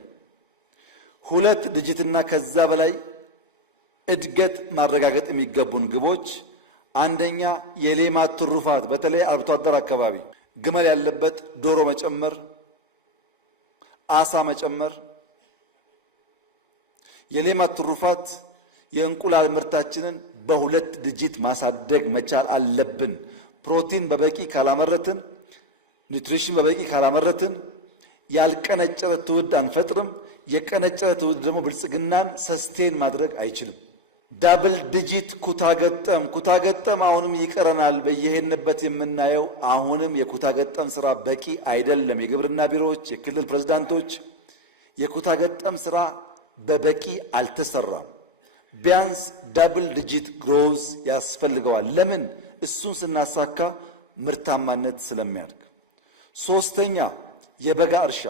2 ድጅትና ከዛ በላይ እድገት ማረጋገጥ የሚገቡን ግቦች፣ አንደኛ የሌማት ትሩፋት፣ በተለይ አርብቶ አደር አካባቢ ግመል ያለበት ዶሮ መጨመር፣ አሳ መጨመር። የሌማት ትሩፋት የእንቁላል ምርታችንን በ2 ድጅት ማሳደግ መቻል አለብን። ፕሮቲን በበቂ ካላመረትን፣ ኒውትሪሽን በበቂ ካላመረትን ያልቀነጨረ ትውልድ አንፈጥርም። የቀነጨረ ትውልድ ደግሞ ብልጽግናን ሰስቴን ማድረግ አይችልም። ዳብል ዲጂት ኩታገጠም አሁንም ይቀረናል። በየሄንበት የምናየው አሁንም የኩታገጠም ስራ በቂ አይደለም። የግብርና ቢሮዎች፣ የክልል ፕሬዝዳንቶች የኩታገጠም ስራ በበቂ አልተሰራም። ቢያንስ ዳብል ዲጂት ግሮዝ ያስፈልገዋል። ለምን? እሱን ስናሳካ ምርታማነት ስለሚያድግ። 3ኛ የበጋ እርሻ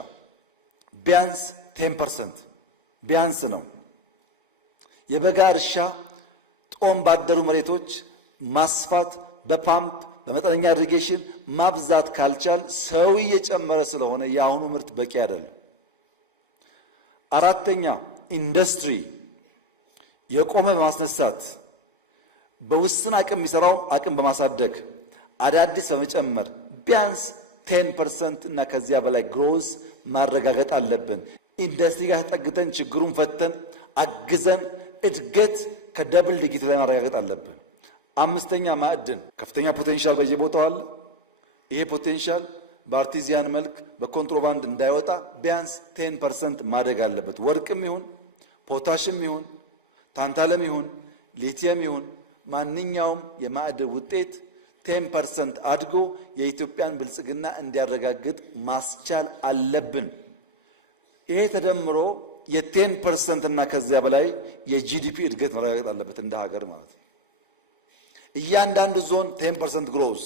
ቢያንስ 10% ቢያንስ ነው። የበጋ እርሻ ጦም ባደሩ መሬቶች ማስፋት፣ በፓምፕ በመጠነኛ ኢሪጌሽን ማብዛት ካልቻል ሰው እየጨመረ ስለሆነ የአሁኑ ምርት በቂ አይደለም። 4ኛ ኢንዱስትሪ የቆመ በማስነሳት በውስን አቅም የሚሰራው አቅም በማሳደግ አዳዲስ በመጨመር ቢያንስ 10% እና ከዚያ በላይ ግሮዝ ማረጋገጥ አለብን። ኢንዱስትሪ ጋር ተጠግተን ችግሩን ፈተን አግዘን እድገት ከደብል ዲጂት ላይ ማረጋገጥ አለብን። 5ኛ ማዕድን ከፍተኛ ፖቴንሻል በየቦታው አለ። ይሄ ፖቴንሻል በአርቲዚያን መልክ በኮንትሮባንድ እንዳይወጣ ቢያንስ 10% ማደግ አለበት። ወርቅም ይሁን ፖታሽም ይሁን ታንታለም ይሁን ሊቲየም ይሁን ማንኛውም የማዕድን ውጤት 10% አድጎ የኢትዮጵያን ብልጽግና እንዲያረጋግጥ ማስቻል አለብን። ይሄ ተደምሮ የ10% እና ከዚያ በላይ የጂዲፒ እድገት መረጋገጥ አለበት እንደ ሀገር ማለት ነው። እያንዳንዱ ዞን 10% ግሮዝ፣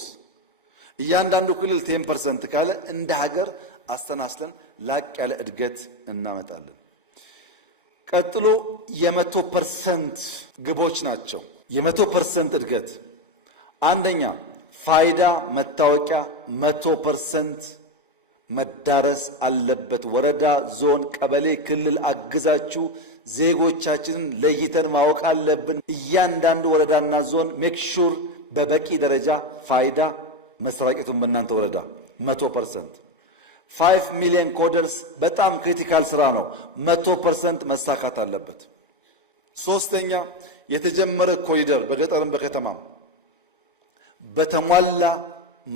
እያንዳንዱ ክልል 10% ካለ እንደ ሀገር አስተናስለን ላቅ ያለ እድገት እናመጣለን። ቀጥሎ የ100% ግቦች ናቸው። የ100% እድገት አንደኛ ፋይዳ መታወቂያ 100% መዳረስ አለበት። ወረዳ፣ ዞን፣ ቀበሌ፣ ክልል አግዛችሁ ዜጎቻችንን ለይተን ማወቅ አለብን። እያንዳንዱ ወረዳና ዞን ሜክ ሹር በበቂ ደረጃ ፋይዳ መሰራጨቱን በእናንተ ወረዳ 100%። 5 ሚሊዮን ኮደርስ በጣም ክሪቲካል ስራ ነው። 100% መሳካት አለበት። ሶስተኛ የተጀመረ ኮሪደር በገጠርም በከተማም በተሟላ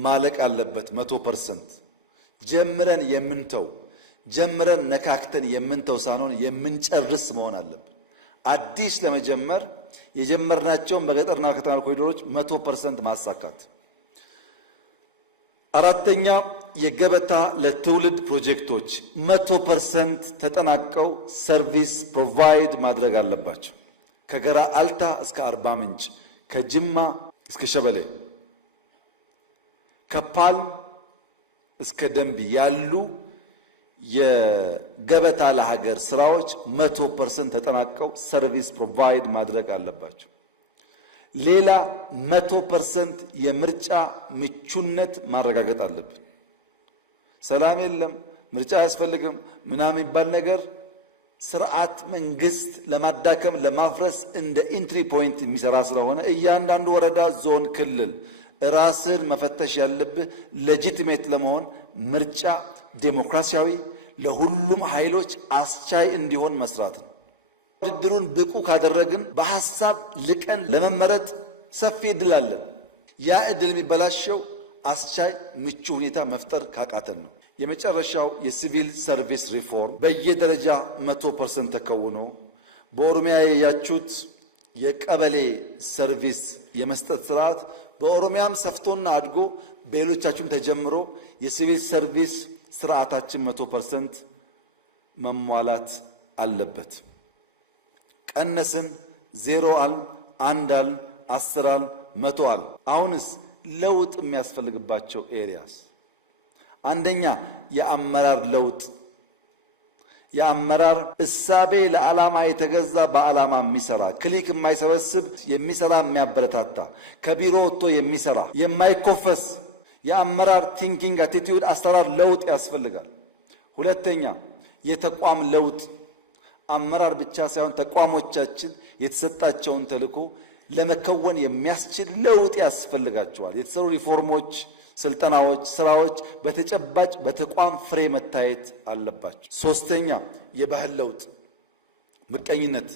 ማለቅ አለበት። 100% ጀምረን የምንተው ጀምረን ነካክተን የምንተው ሳንሆን የምንጨርስ መሆን አለበት። አዲስ ለመጀመር የጀመርናቸውን በገጠርና ከተማ ኮሪደሮች 100% ማሳካት። አራተኛ የገበታ ለትውልድ ፕሮጀክቶች 100% ተጠናቀው ሰርቪስ ፕሮቫይድ ማድረግ አለባቸው። ከገራ አልታ እስከ አርባ ምንጭ፣ ከጅማ እስከ ሸበሌ፣ ከፓልም እስከ ደንቢ ያሉ የገበታ ለሀገር ስራዎች 100% ተጠናቀው ሰርቪስ ፕሮቫይድ ማድረግ አለባቸው። ሌላ 100% የምርጫ ምቹነት ማረጋገጥ አለብን። ሰላም የለም ምርጫ አያስፈልግም ምናምን የሚባል ነገር ስርዓት መንግስት ለማዳከም ለማፍረስ እንደ ኢንትሪ ፖይንት የሚሰራ ስለሆነ እያንዳንዱ ወረዳ፣ ዞን፣ ክልል ራስን መፈተሽ ያለብህ ሌጂቲሜት ለመሆን ምርጫ ዴሞክራሲያዊ ለሁሉም ኃይሎች አስቻይ እንዲሆን መስራት ነው። ውድድሩን ብቁ ካደረግን በሐሳብ ልቀን ለመመረጥ ሰፊ እድል አለን። ያ እድል የሚበላሸው አስቻይ ምቹ ሁኔታ መፍጠር ካቃተን ነው። የመጨረሻው የሲቪል ሰርቪስ ሪፎርም በየደረጃ 100% ተከውኖ በኦሮሚያ ያያችሁት የቀበሌ ሰርቪስ የመስጠት ስርዓት በኦሮሚያም ሰፍቶና አድጎ በሌሎቻችሁም ተጀምሮ የሲቪል ሰርቪስ ስርዓታችን 100% መሟላት አለበት። ቀነስን፣ ዜሮ አል፣ አንድ አል፣ 10 አል፣ 100 አል። አሁንስ ለውጥ የሚያስፈልግባቸው ኤሪያስ አንደኛ የአመራር ለውጥ። የአመራር እሳቤ ለዓላማ የተገዛ በዓላማ የሚሰራ ክሊክ የማይሰበስብ የሚሰራ የሚያበረታታ ከቢሮ ወጥቶ የሚሰራ የማይኮፈስ የአመራር ቲንኪንግ አቲቲዩድ አሰራር ለውጥ ያስፈልጋል። ሁለተኛ የተቋም ለውጥ። አመራር ብቻ ሳይሆን ተቋሞቻችን የተሰጣቸውን ተልዕኮ ለመከወን የሚያስችል ለውጥ ያስፈልጋቸዋል። የተሰሩ ሪፎርሞች፣ ስልጠናዎች፣ ስራዎች በተጨባጭ በተቋም ፍሬ መታየት አለባቸው። ሶስተኛ የባህል ለውጥ። ምቀኝነት፣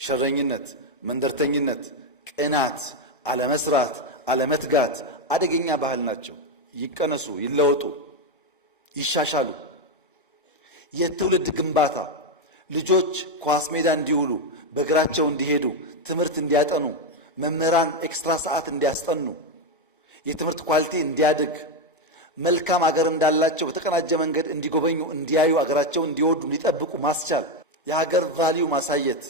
ሸረኝነት፣ መንደርተኝነት፣ ቅናት፣ አለመስራት፣ አለመትጋት አደገኛ ባህል ናቸው። ይቀነሱ፣ ይለወጡ፣ ይሻሻሉ። የትውልድ ግንባታ ልጆች ኳስ ሜዳ እንዲውሉ፣ በእግራቸው እንዲሄዱ፣ ትምህርት እንዲያጠኑ፣ መምህራን ኤክስትራ ሰዓት እንዲያስጠኑ፣ የትምህርት ኳሊቲ እንዲያድግ፣ መልካም አገር እንዳላቸው በተቀናጀ መንገድ እንዲጎበኙ፣ እንዲያዩ፣ አገራቸው እንዲወዱ፣ እንዲጠብቁ ማስቻል፣ የሀገር ቫልዩ ማሳየት፣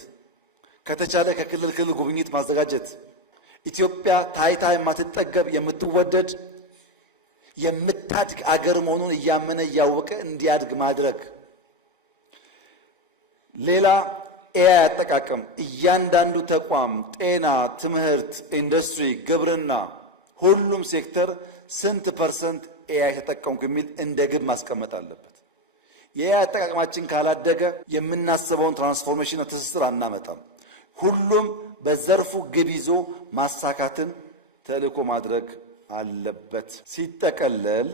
ከተቻለ ከክልል ክልል ጉብኝት ማዘጋጀት፣ ኢትዮጵያ ታይታ የማትጠገብ የምትወደድ የምታድግ አገር መሆኑን እያመነ እያወቀ እንዲያድግ ማድረግ። ሌላ ኤአይ አጠቃቀም። እያንዳንዱ ተቋም ጤና፣ ትምህርት፣ ኢንዱስትሪ፣ ግብርና፣ ሁሉም ሴክተር ስንት ፐርሰንት ኤአይ ተጠቀምኩ የሚል እንደ ግብ ማስቀመጥ አለበት። የኤአይ አጠቃቀማችን ካላደገ የምናስበውን ትራንስፎርሜሽን ትስስር አናመጣም። ሁሉም በዘርፉ ግብ ይዞ ማሳካትን ተልዕኮ ማድረግ አለበት። ሲጠቀለል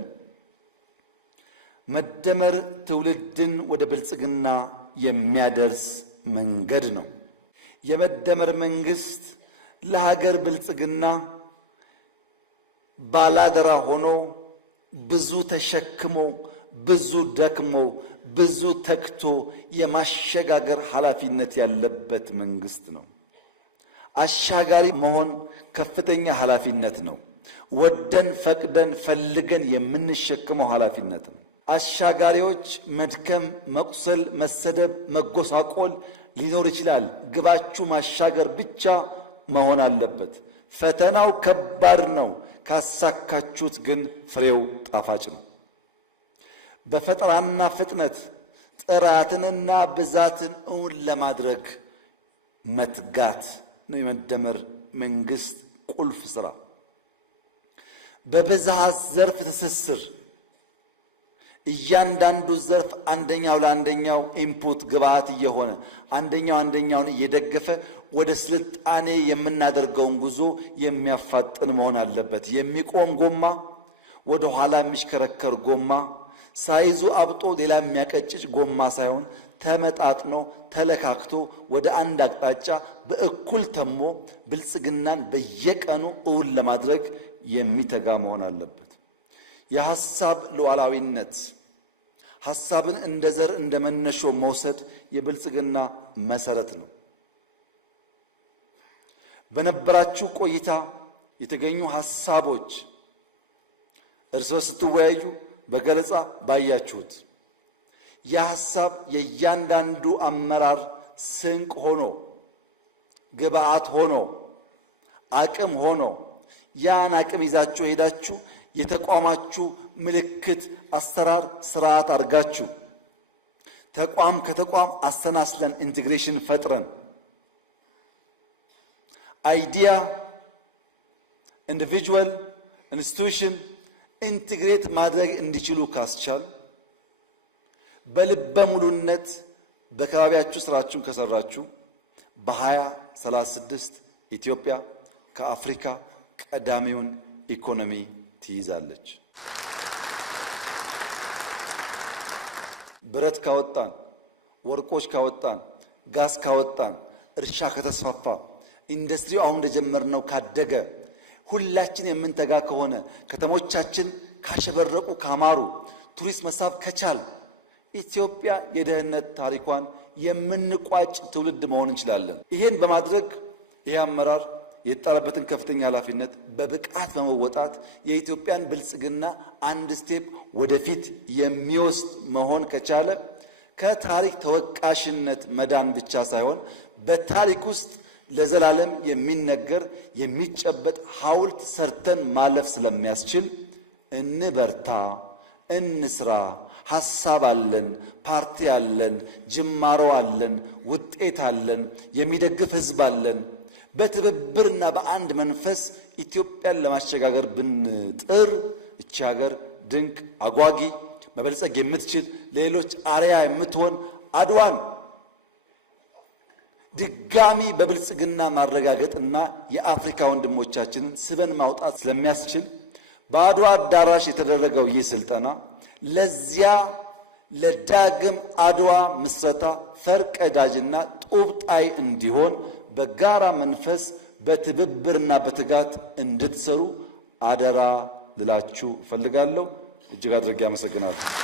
መደመር ትውልድን ወደ ብልጽግና የሚያደርስ መንገድ ነው። የመደመር መንግስት ለሀገር ብልጽግና ባላደራ ሆኖ ብዙ ተሸክሞ ብዙ ደክሞ ብዙ ተክቶ የማሸጋገር ኃላፊነት ያለበት መንግስት ነው። አሻጋሪ መሆን ከፍተኛ ኃላፊነት ነው። ወደን ፈቅደን ፈልገን የምንሸከመው ኃላፊነት ነው። አሻጋሪዎች መድከም፣ መቁሰል፣ መሰደብ፣ መጎሳቆል ሊኖር ይችላል። ግባችሁ ማሻገር ብቻ መሆን አለበት። ፈተናው ከባድ ነው። ካሳካችሁት ግን ፍሬው ጣፋጭ ነው። በፈጠራና ፍጥነት ጥራትንና ብዛትን እውን ለማድረግ መትጋት ነው የመደመር መንግስት ቁልፍ ስራ። በብዝሃ ዘርፍ ትስስር እያንዳንዱ ዘርፍ አንደኛው ለአንደኛው ኢንፑት ግብዓት እየሆነ አንደኛው አንደኛውን እየደገፈ ወደ ስልጣኔ የምናደርገውን ጉዞ የሚያፋጥን መሆን አለበት። የሚቆም ጎማ፣ ወደ ኋላ የሚሽከረከር ጎማ፣ ሳይዙ አብጦ ሌላ የሚያቀጭጭ ጎማ ሳይሆን ተመጣጥኖ ተለካክቶ ወደ አንድ አቅጣጫ በእኩል ተሞ ብልጽግናን በየቀኑ እውን ለማድረግ የሚተጋ መሆን አለበት። የሐሳብ ሉዓላዊነት፣ ሐሳብን እንደ ዘር እንደ መነሾ መውሰድ የብልጽግና መሰረት ነው። በነበራችሁ ቆይታ የተገኙ ሐሳቦች እርስ በርስ ስትወያዩ በገለጻ ባያችሁት የሐሳብ የእያንዳንዱ አመራር ስንቅ ሆኖ ግብዓት ሆኖ አቅም ሆኖ ያን አቅም ይዛችሁ ሄዳችሁ የተቋማችሁ ምልክት አሰራር ስርዓት አድርጋችሁ ተቋም ከተቋም አስተናስለን ኢንቴግሬሽን ፈጥረን አይዲያ ኢንዲቪጁዋል ኢንስቲትዩሽን ኢንቴግሬት ማድረግ እንዲችሉ ካስቻል በልበ ሙሉነት በከባቢያችሁ ስራችሁን ከሰራችሁ በ2036 ኢትዮጵያ ከአፍሪካ ቀዳሚውን ኢኮኖሚ ትይዛለች። ብረት ካወጣን፣ ወርቆች ካወጣን፣ ጋዝ ካወጣን፣ እርሻ ከተስፋፋ፣ ኢንዱስትሪው አሁን እንደጀመርነው ካደገ፣ ሁላችን የምንተጋ ከሆነ፣ ከተሞቻችን ካሸበረቁ ካማሩ፣ ቱሪስት መሳብ ከቻል ኢትዮጵያ የደህንነት ታሪኳን የምንቋጭ ትውልድ መሆን እንችላለን። ይሄን በማድረግ ይሄ አመራር የተጣለበትን ከፍተኛ ኃላፊነት በብቃት በመወጣት የኢትዮጵያን ብልጽግና አንድ ስቴፕ ወደፊት የሚወስድ መሆን ከቻለ ከታሪክ ተወቃሽነት መዳን ብቻ ሳይሆን በታሪክ ውስጥ ለዘላለም የሚነገር የሚጨበጥ ሐውልት ሰርተን ማለፍ ስለሚያስችል እንበርታ፣ እንስራ። ሐሳብ አለን፣ ፓርቲ አለን፣ ጅማሮ አለን፣ ውጤት አለን፣ የሚደግፍ ህዝብ አለን። በትብብርና በአንድ መንፈስ ኢትዮጵያን ለማሸጋገር ብንጥር እቺ ሀገር ድንቅ አጓጊ መበልጸግ የምትችል ለሌሎች አርያ የምትሆን አድዋን ድጋሚ በብልጽግና ማረጋገጥና የአፍሪካ ወንድሞቻችንን ስበን ማውጣት ስለሚያስችል በአድዋ አዳራሽ የተደረገው ይህ ስልጠና ለዚያ ለዳግም አድዋ ምስረታ ፈርቀዳጅና ጡብጣይ እንዲሆን በጋራ መንፈስ በትብብርና በትጋት እንድትሰሩ አደራ ልላችሁ እፈልጋለሁ። እጅግ አድርጌ አመሰግናለሁ።